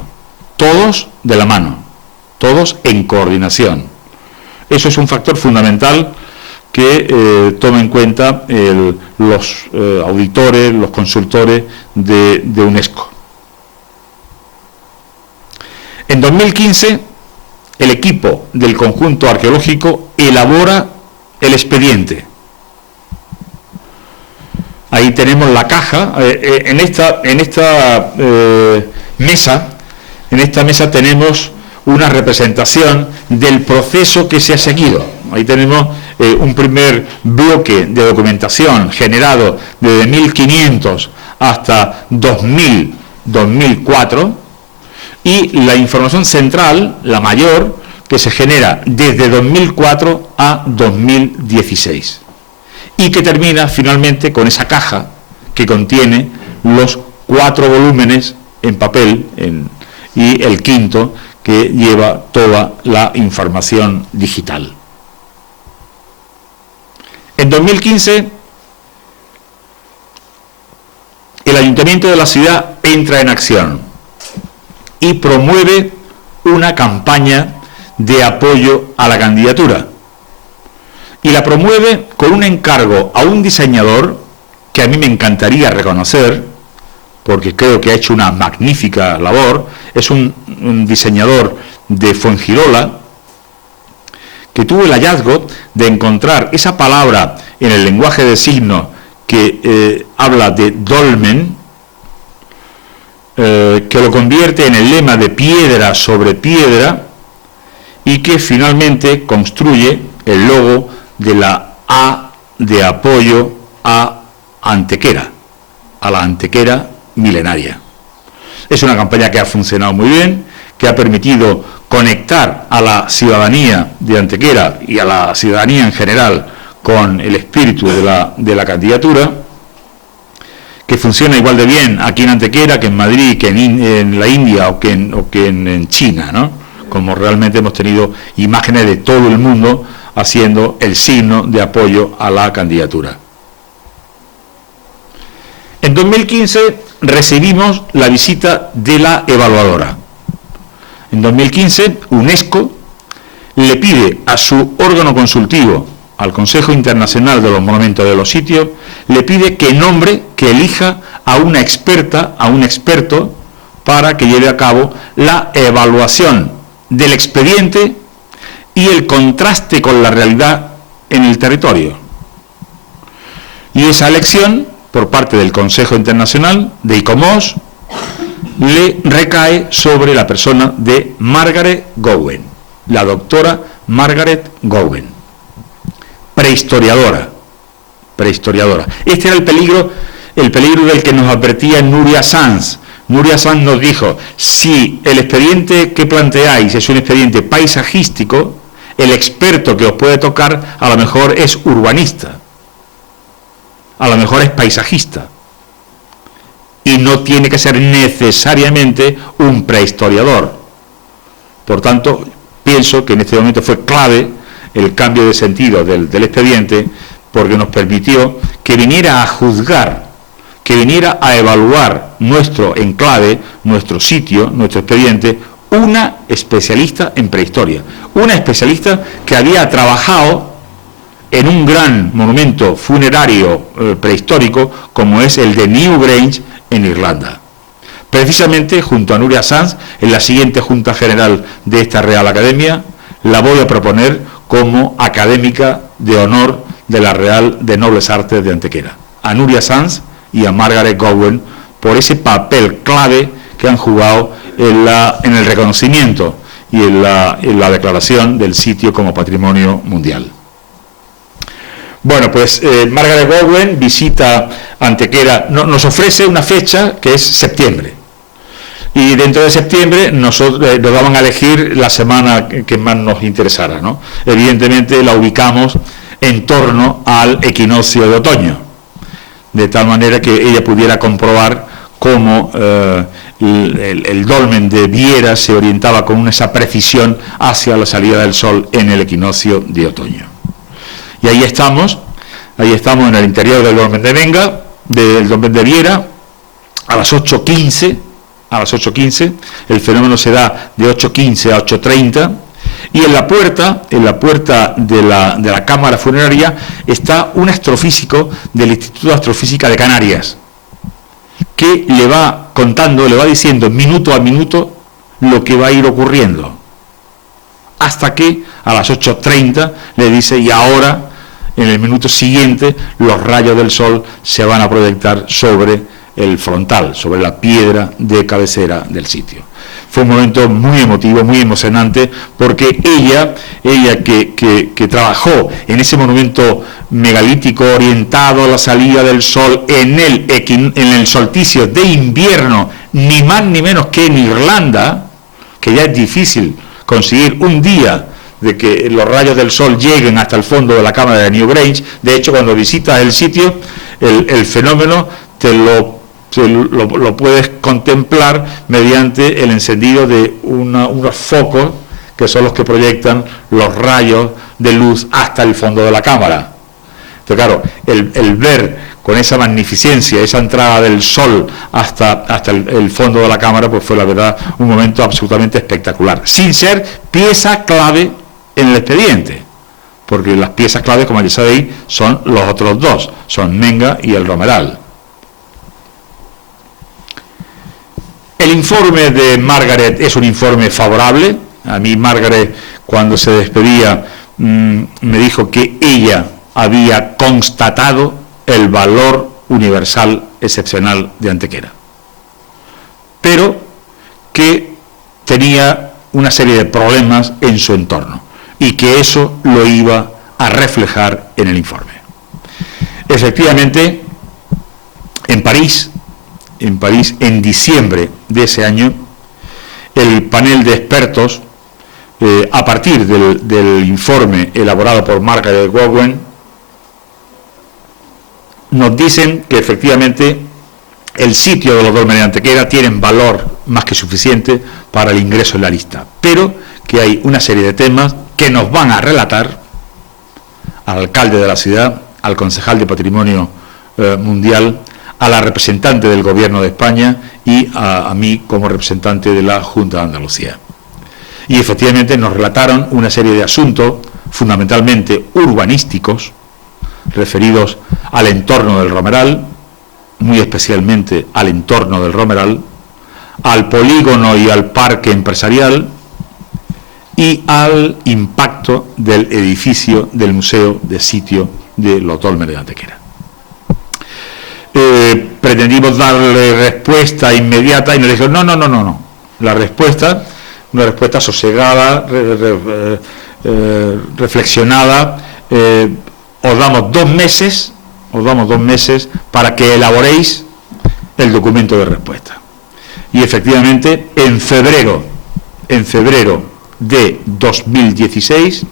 todos de la mano, todos en coordinación. Eso es un factor fundamental que toma en cuenta los auditores, los consultores de UNESCO. En 2015, el equipo del conjunto arqueológico elabora el expediente. Ahí tenemos la caja. En esta mesa tenemos una representación del proceso que se ha seguido. Ahí tenemos un primer bloque de documentación generado desde 1500 hasta 2004 y la información central, la mayor, que se genera desde 2004 a 2016 y que termina finalmente con esa caja que contiene los 4 volúmenes en papel y el quinto que lleva toda la información digital. En 2015, el Ayuntamiento de la ciudad entra en acción y promueve una campaña de apoyo a la candidatura. Y la promueve con un encargo a un diseñador que a mí me encantaría reconocer, porque creo que ha hecho una magnífica labor. Es un diseñador de Fuengirola, que tuvo el hallazgo de encontrar esa palabra en el lenguaje de signos que habla de dolmen, que lo convierte en el lema de piedra sobre piedra y que finalmente construye el logo de la A de apoyo a Antequera, a la Antequera milenaria. Es una campaña que ha funcionado muy bien, que ha permitido conectar a la ciudadanía de Antequera y a la ciudadanía en general con el espíritu de la candidatura, que funciona igual de bien aquí en Antequera que en Madrid, que en la India o que en China, ¿no? Como realmente hemos tenido imágenes de todo el mundo haciendo el signo de apoyo a la candidatura. En 2015 recibimos la visita de la evaluadora. En 2015, UNESCO le pide a su órgano consultivo, al Consejo Internacional de los Monumentos de los Sitios, le pide que nombre, que elija a una experta, a un experto, para que lleve a cabo la evaluación del expediente y el contraste con la realidad en el territorio. Y esa elección, por parte del Consejo Internacional de ICOMOS, le recae sobre la persona de Margaret Gowen, la doctora Margaret Gowen, prehistoriadora. Este era el peligro del que nos advertía Nuria Sanz. Nuria Sanz nos dijo: si el expediente que planteáis es un expediente paisajístico, el experto que os puede tocar a lo mejor es urbanista, a lo mejor es paisajista, y no tiene que ser necesariamente un prehistoriador. Por tanto, pienso que en este momento fue clave el cambio de sentido del expediente, porque nos permitió que viniera a juzgar, que viniera a evaluar nuestro enclave, nuestro sitio, nuestro expediente, una especialista en prehistoria, una especialista que había trabajado en un gran monumento funerario prehistórico como es el de Newgrange en Irlanda. Precisamente junto a Núria Sanz, en la siguiente Junta General de esta Real Academia, la voy a proponer como académica de honor de la Real de Nobles Artes de Antequera, a Núria Sanz y a Margaret Gowen, por ese papel clave que han jugado en el reconocimiento y en la declaración del sitio como patrimonio mundial. Bueno, pues Margaret Gowen visita Antequera, nos ofrece una fecha que es septiembre. Y dentro de septiembre nos daban a elegir la semana que más nos interesara, ¿no? Evidentemente la ubicamos en torno al equinoccio de otoño, de tal manera que ella pudiera comprobar cómo el dolmen de Viera se orientaba con esa precisión hacia la salida del sol en el equinoccio de otoño. Y ahí estamos en el interior del dolmen de Venga, del dolmen de Viera, a las 8:15. A las 8:15, el fenómeno se da de 8:15 a 8:30, y en la puerta de la cámara funeraria está un astrofísico del Instituto de Astrofísica de Canarias, que le va contando, le va diciendo minuto a minuto lo que va a ir ocurriendo, hasta que a las 8:30 le dice, y ahora, en el minuto siguiente, los rayos del sol se van a proyectar sobre el frontal, sobre la piedra de cabecera del sitio. Fue un momento muy emotivo, muy emocionante, porque ella que trabajó en ese monumento megalítico orientado a la salida del sol en el solsticio de invierno, ni más ni menos que en Irlanda, que ya es difícil conseguir un día de que los rayos del sol lleguen hasta el fondo de la cámara de Newgrange. De hecho, cuando visitas el sitio, el fenómeno lo puedes contemplar mediante el encendido de unos focos que son los que proyectan los rayos de luz hasta el fondo de la cámara. Entonces, claro, el ver con esa magnificencia, esa entrada del sol hasta el fondo de la cámara, pues fue la verdad un momento absolutamente espectacular, sin ser pieza clave en el expediente, porque las piezas clave, como ya sabéis, son los otros dos, son Menga y el Romeral. El informe de Margaret es un informe favorable. A mí Margaret, cuando se despedía, me dijo que ella había constatado el valor universal excepcional de Antequera, pero que tenía una serie de problemas en su entorno y que eso lo iba a reflejar en el informe. Efectivamente, en París, en diciembre de ese año, el panel de expertos, a partir del informe elaborado por Margaret Gowen, nos dicen que efectivamente el sitio de los dólmenes de Antequera tienen valor más que suficiente para el ingreso en la lista, pero que hay una serie de temas que nos van a relatar al alcalde de la ciudad, al concejal de Patrimonio Mundial, a la representante del Gobierno de España y a mí como representante de la Junta de Andalucía. Y efectivamente nos relataron una serie de asuntos fundamentalmente urbanísticos referidos al entorno del Romeral, muy especialmente al entorno del Romeral, al polígono y al parque empresarial y al impacto del edificio del Museo de Sitio de los Dólmenes de Antequera. Pretendimos darle respuesta inmediata y nos dijeron no. La respuesta, una respuesta sosegada, reflexionada, os damos 2 meses para que elaboréis el documento de respuesta. Y efectivamente, en febrero de 2016,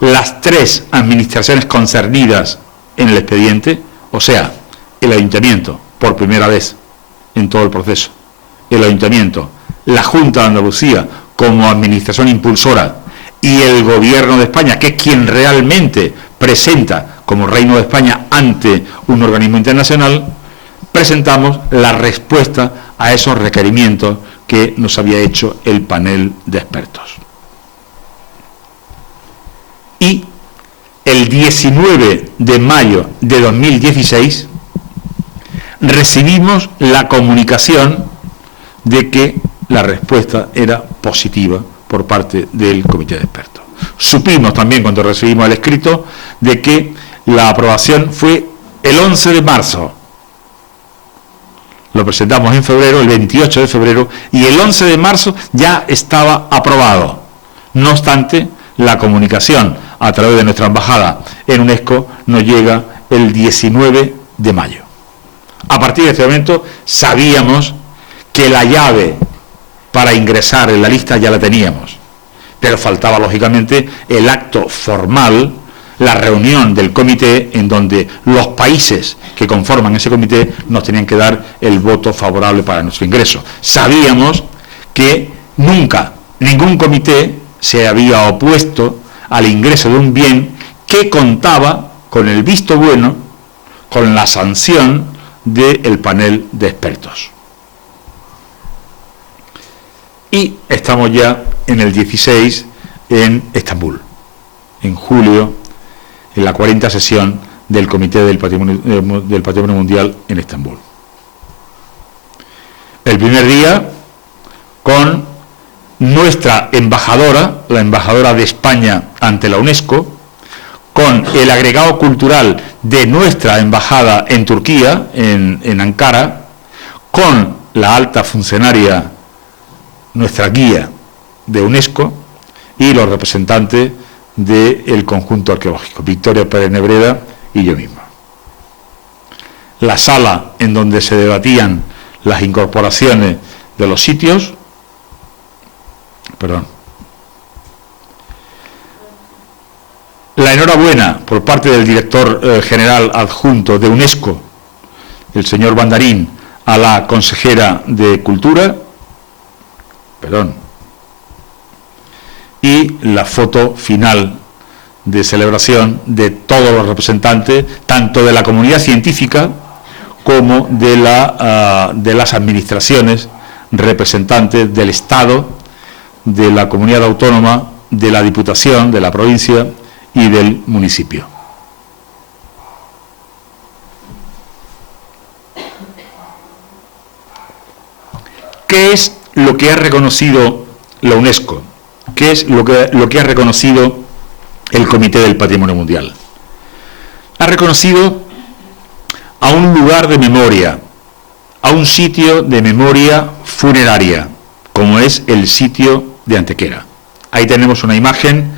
las 3 administraciones concernidas en el expediente, o sea, el Ayuntamiento, por primera vez en todo el proceso, el Ayuntamiento, la Junta de Andalucía como administración impulsora y el Gobierno de España, que es quien realmente presenta como Reino de España ante un organismo internacional, presentamos la respuesta a esos requerimientos que nos había hecho el panel de expertos. Y el 19 de mayo de 2016 recibimos la comunicación de que la respuesta era positiva por parte del comité de expertos. Supimos también, cuando recibimos el escrito, de que la aprobación fue el 11 de marzo. Lo presentamos en febrero, el 28 de febrero, y el 11 de marzo ya estaba aprobado. No obstante, la comunicación a través de nuestra embajada en UNESCO nos llega el 19 de mayo. A partir de este momento sabíamos que la llave para ingresar en la lista ya la teníamos, pero faltaba lógicamente el acto formal, la reunión del comité, en donde los países que conforman ese comité nos tenían que dar el voto favorable para nuestro ingreso. Sabíamos que nunca ningún comité se había opuesto al ingreso de un bien que contaba con el visto bueno, con la sanción del panel de expertos. Y estamos ya en el 16 en Estambul, en julio, en la 40ª sesión del Comité del Patrimonio Mundial en Estambul. El primer día con nuestra embajadora, la embajadora de España ante la UNESCO, con el agregado cultural de nuestra embajada en Turquía, en Ankara, con la alta funcionaria, nuestra guía de UNESCO, y los representantes del conjunto arqueológico, Victoria Pérez Nebreda y yo mismo. La sala en donde se debatían las incorporaciones de los sitios, la enhorabuena por parte del director general adjunto de UNESCO, el señor Bandarín, a la consejera de Cultura, y la foto final de celebración de todos los representantes, tanto de la comunidad científica como de las administraciones representantes del Estado, de la comunidad autónoma, de la Diputación, de la provincia y del municipio. ¿Qué es lo que ha reconocido la UNESCO? ¿Qué es lo que ha reconocido el Comité del Patrimonio Mundial? Ha reconocido a un lugar de memoria, a un sitio de memoria funeraria, como es el sitio de Antequera. Ahí tenemos una imagen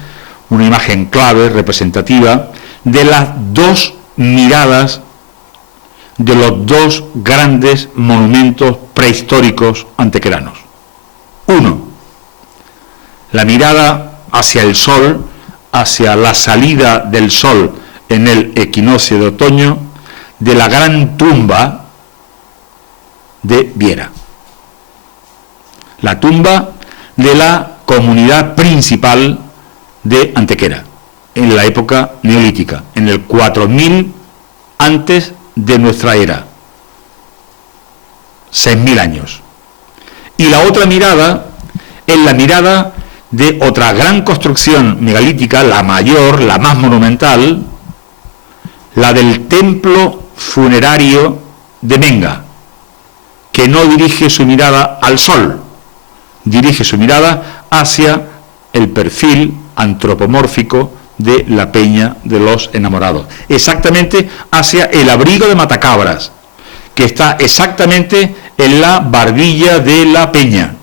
clave, representativa, de las dos miradas de los dos grandes monumentos prehistóricos antequeranos. Uno, la mirada hacia el sol, hacia la salida del sol en el equinoccio de otoño, de la gran tumba de Viera. La tumba de la comunidad principal de Antequera, en la época neolítica, en el 4000 antes de nuestra era, 6000 años. Y la otra mirada es la mirada de otra gran construcción megalítica, la mayor, la más monumental, la del templo funerario de Menga, que no dirige su mirada al sol, dirige su mirada hacia el perfil antropomórfico de la Peña de los Enamorados, exactamente hacia el abrigo de Matacabras, que está exactamente en la barbilla de la Peña.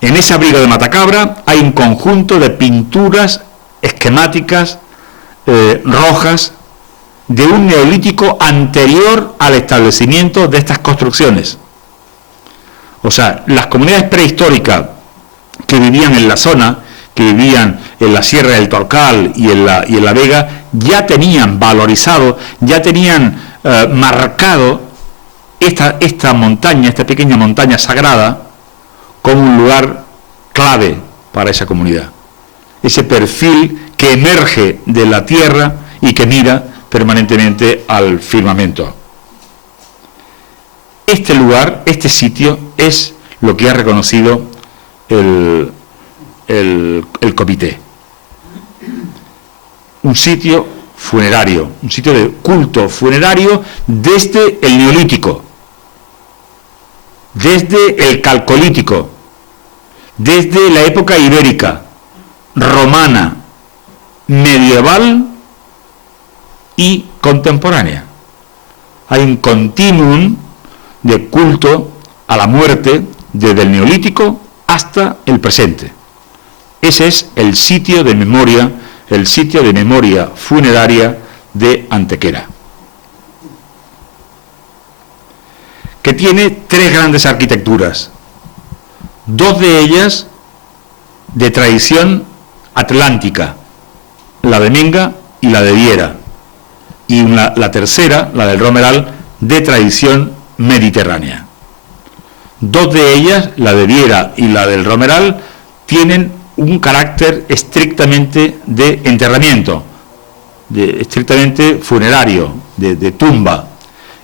En ese abrigo de Matacabra hay un conjunto de pinturas esquemáticas rojas de un neolítico anterior al establecimiento de estas construcciones. O sea, las comunidades prehistóricas que vivían en la zona, que vivían en la Sierra del Torcal y en la Vega, ya tenían valorizado, ya tenían marcado esta montaña, esta pequeña montaña sagrada, como un lugar clave para esa comunidad. Ese perfil que emerge de la tierra y que mira permanentemente al firmamento. este lugar, este sitio, es lo que ha reconocido el comité. Un sitio funerario, un sitio de culto funerario desde el Neolítico, desde el Calcolítico, desde la época ibérica, romana, medieval y contemporánea. Hay un continuum de culto a la muerte desde el Neolítico hasta el presente. Ese es el sitio de memoria funeraria de Antequera, que tiene 3 grandes arquitecturas, 2 de ellas de tradición atlántica, la de Menga y la de Viera, y la tercera, la del Romeral, de tradición mediterránea. 2 de ellas, la de Viera y la del Romeral, tienen un carácter estrictamente de enterramiento, estrictamente funerario, de tumba.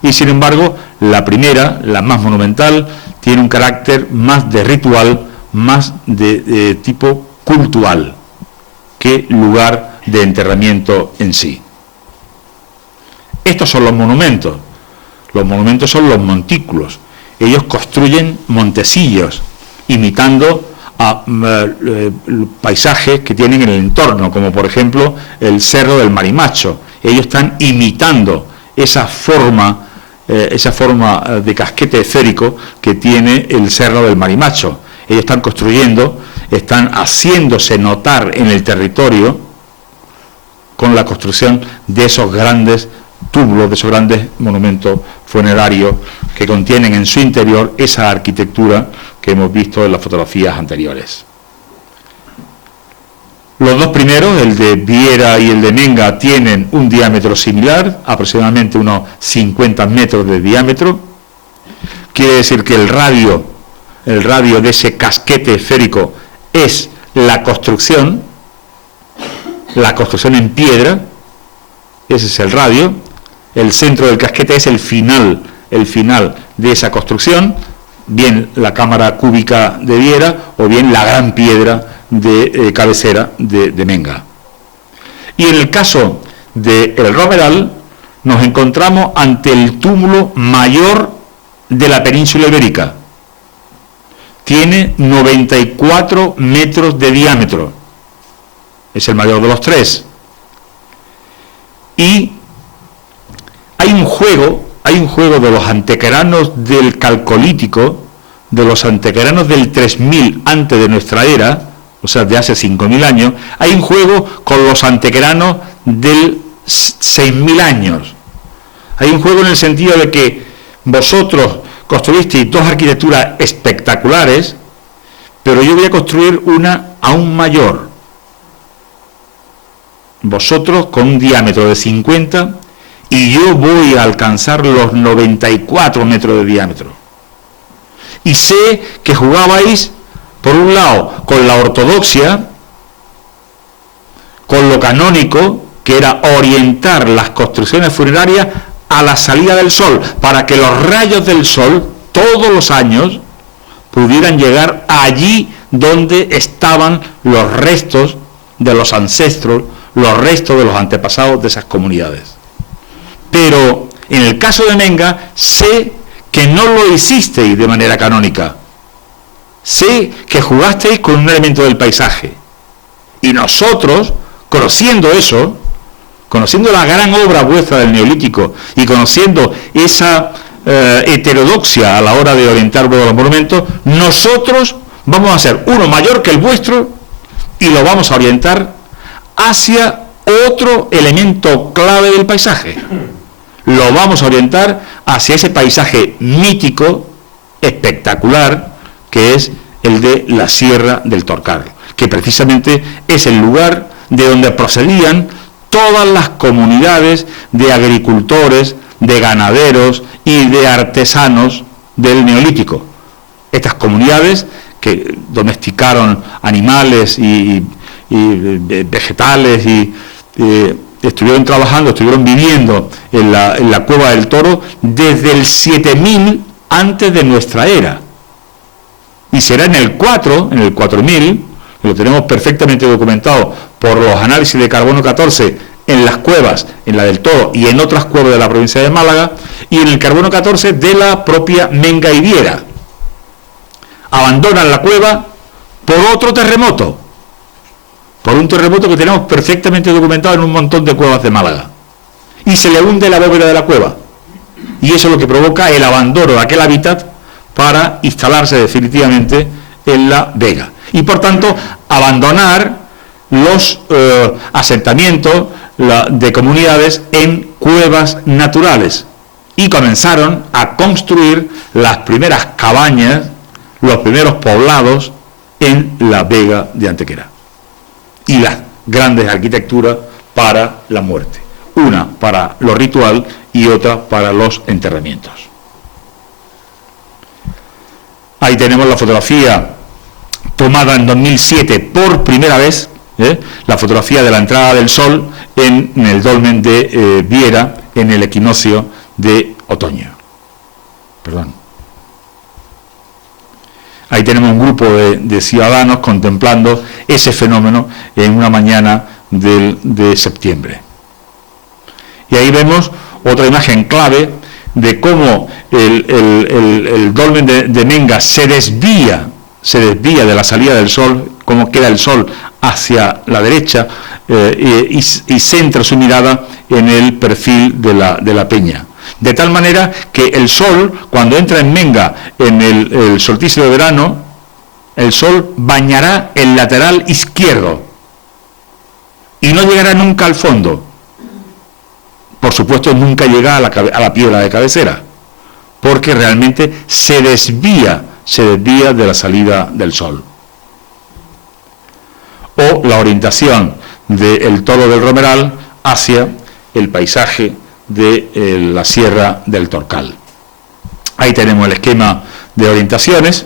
Y sin embargo, la primera, la más monumental, tiene un carácter más de ritual, más de tipo cultural, que lugar de enterramiento en sí. Estos son los monumentos. Los monumentos son los montículos. Ellos construyen montecillos, imitando a paisajes que tienen en el entorno, como por ejemplo el Cerro del Marimacho. Ellos están imitando esa forma de casquete esférico que tiene el Cerro del Marimacho. Ellos están construyendo, están haciéndose notar en el territorio con la construcción de esos grandes túmulos, de esos grandes monumentos funerarios que contienen en su interior esa arquitectura que hemos visto en las fotografías anteriores. Los 2 primeros, el de Viera y el de Menga, tienen un diámetro similar, aproximadamente unos 50 metros de diámetro. Quiere decir que el radio de ese casquete esférico es la construcción en piedra. Ese es el radio. El centro del casquete es el final de esa construcción, bien la cámara cúbica de Viera o bien la gran piedra de cabecera de Menga. Y en el caso del Romeral nos encontramos ante el túmulo mayor de la península ibérica. Tiene 94 metros de diámetro, es el mayor de los 3. Y hay un juego de los antequeranos del Calcolítico, de los antequeranos del 3000 antes de nuestra era, o sea, de hace 5000 años, hay un juego con los antequeranos del 6000 años. Hay un juego en el sentido de que vosotros construisteis 2 arquitecturas espectaculares, pero yo voy a construir una aún mayor. Vosotros con un diámetro de 50 y yo voy a alcanzar los 94 metros de diámetro. Y sé que jugabais, por un lado, con la ortodoxia, con lo canónico, que era orientar las construcciones funerarias a la salida del sol, para que los rayos del sol, todos los años, pudieran llegar allí donde estaban los restos de los ancestros, los restos de los antepasados de esas comunidades. Pero en el caso de Menga, sé que no lo hicisteis de manera canónica. Sé que jugasteis con un elemento del paisaje. Y nosotros, conociendo eso, conociendo la gran obra vuestra del Neolítico y conociendo esa heterodoxia a la hora de orientar los monumentos, nosotros vamos a hacer uno mayor que el vuestro y lo vamos a orientar hacia otro elemento clave del paisaje. Lo vamos a orientar hacia ese paisaje mítico, espectacular, que es el de la Sierra del Torcal, que precisamente es el lugar de donde procedían todas las comunidades de agricultores, de ganaderos y de artesanos del Neolítico. Estas comunidades que domesticaron animales y vegetales y estuvieron trabajando, estuvieron viviendo en la Cueva del Toro desde el 7000 antes de nuestra era. Y será en el 4, en el 4000, lo tenemos perfectamente documentado por los análisis de carbono 14 en las cuevas, en la del Toro y en otras cuevas de la provincia de Málaga, y en el carbono 14 de la propia Menga y Viera. Abandonan la cueva por otro terremoto, por un terremoto que tenemos perfectamente documentado en un montón de cuevas de Málaga, y se le hunde la bóveda de la cueva, y eso es lo que provoca el abandono de aquel hábitat para instalarse definitivamente en la Vega, y por tanto abandonar los asentamientos de comunidades en cuevas naturales, y comenzaron a construir las primeras cabañas, los primeros poblados en la Vega de Antequera, y las grandes arquitecturas para la muerte, una para lo ritual y otra para los enterramientos. Ahí tenemos la fotografía tomada en 2007 por primera vez, la fotografía de la entrada del sol en el dolmen de Viera en el equinoccio de otoño. Perdón. Ahí tenemos un grupo de ciudadanos contemplando ese fenómeno en una mañana de septiembre. Y ahí vemos otra imagen clave de cómo el dolmen de Menga se desvía de la salida del sol, cómo queda el sol hacia la derecha y centra su mirada en el perfil de la peña. De tal manera que el sol, cuando entra en Menga en el solsticio de verano, el sol bañará el lateral izquierdo y no llegará nunca al fondo. Por supuesto, nunca llega a la piedra de cabecera, porque realmente se desvía de la salida del sol. O la orientación del Toro del Romeral hacia el paisaje de la Sierra del Torcal. Ahí tenemos el esquema de orientaciones,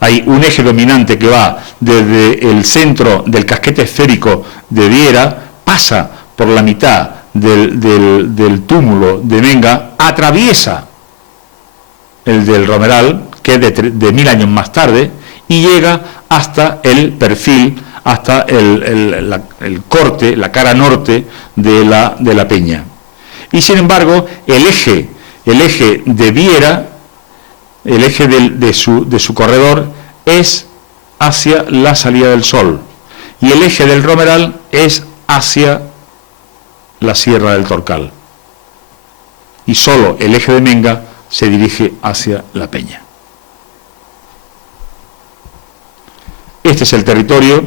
hay un eje dominante que va desde el centro del casquete esférico de Viera, pasa por la mitad del túmulo de Menga, atraviesa el del Romeral, que es de 1000 años más tarde, y llega hasta el perfil, hasta el corte, la cara norte de la peña. Y sin embargo, el eje de Viera, el eje de su corredor es hacia la salida del sol, y el eje del Romeral es hacia la Sierra del Torcal, y solo el eje de Menga se dirige hacia la peña. Este es el territorio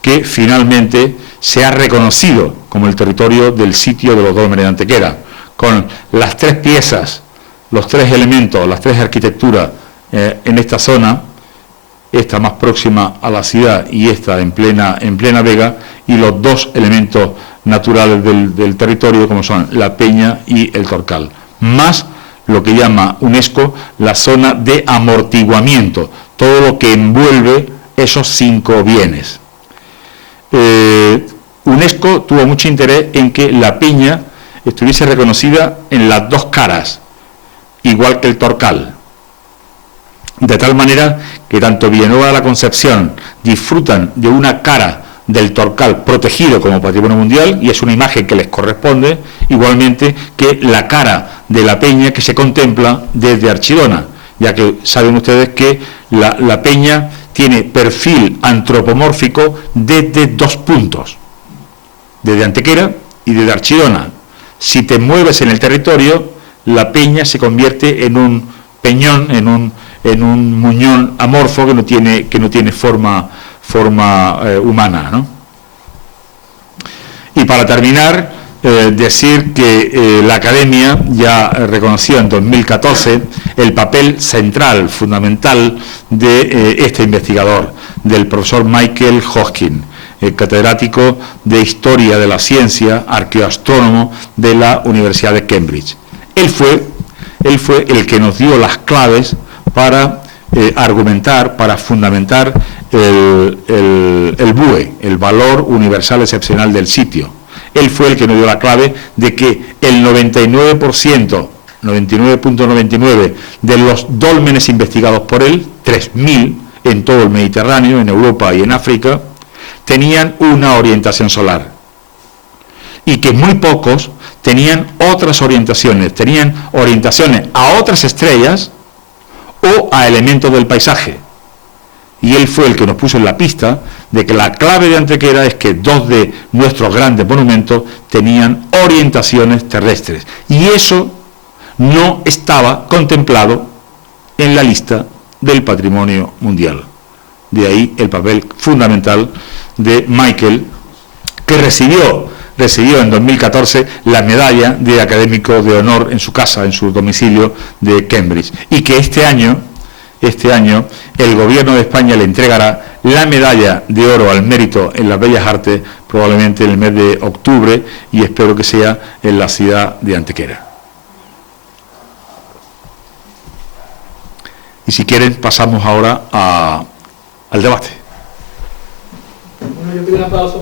que finalmente se ha reconocido como el territorio del sitio de los dólmenes de Antequera, con las tres piezas, los tres elementos, las tres arquitecturas en esta zona, esta más próxima a la ciudad y esta en plena Vega, y los dos elementos naturales del territorio, como son la peña y el Torcal, más lo que llama UNESCO la zona de amortiguamiento, todo lo que envuelve esos 5 bienes. UNESCO tuvo mucho interés en que la peña estuviese reconocida en las dos caras, igual que el Torcal, de tal manera que tanto Villanueva de la Concepción disfrutan de una cara del Torcal protegido como patrimonio mundial, y es una imagen que les corresponde, igualmente que la cara de la peña que se contempla desde Archidona, ya que saben ustedes que la peña tiene perfil antropomórfico desde 2 puntos, desde Antequera y desde Archidona. Si te mueves en el territorio, la peña se convierte en un peñón, en un muñón amorfo que no tiene forma humana, ¿no? Y para terminar, decir que la Academia ya reconoció en 2014 el papel central, fundamental de este investigador, del profesor Michael Hoskin, catedrático de Historia de la Ciencia, arqueoastrónomo de la Universidad de Cambridge. Él fue el que nos dio las claves para argumentar, para fundamentar el BUE, el valor universal excepcional del sitio. Él fue el que nos dio la clave de que el 99%, 99.99% de los dólmenes investigados por él, 3.000 en todo el Mediterráneo, en Europa y en África, tenían una orientación solar. Y que muy pocos tenían otras orientaciones, tenían orientaciones a otras estrellas o a elementos del paisaje. Y él fue el que nos puso en la pista de que la clave de Antequera es que 2 de nuestros grandes monumentos tenían orientaciones terrestres. Y eso no estaba contemplado en la lista del patrimonio mundial. De ahí el papel fundamental de Michael, que recibió en 2014 la medalla de académico de honor en su casa, en su domicilio de Cambridge, y que este año el gobierno de España le entregará la medalla de oro al mérito en las bellas artes, probablemente en el mes de octubre, y espero que sea en la ciudad de Antequera. Y si quieren pasamos ahora al debate. Bueno, yo pido un aplauso.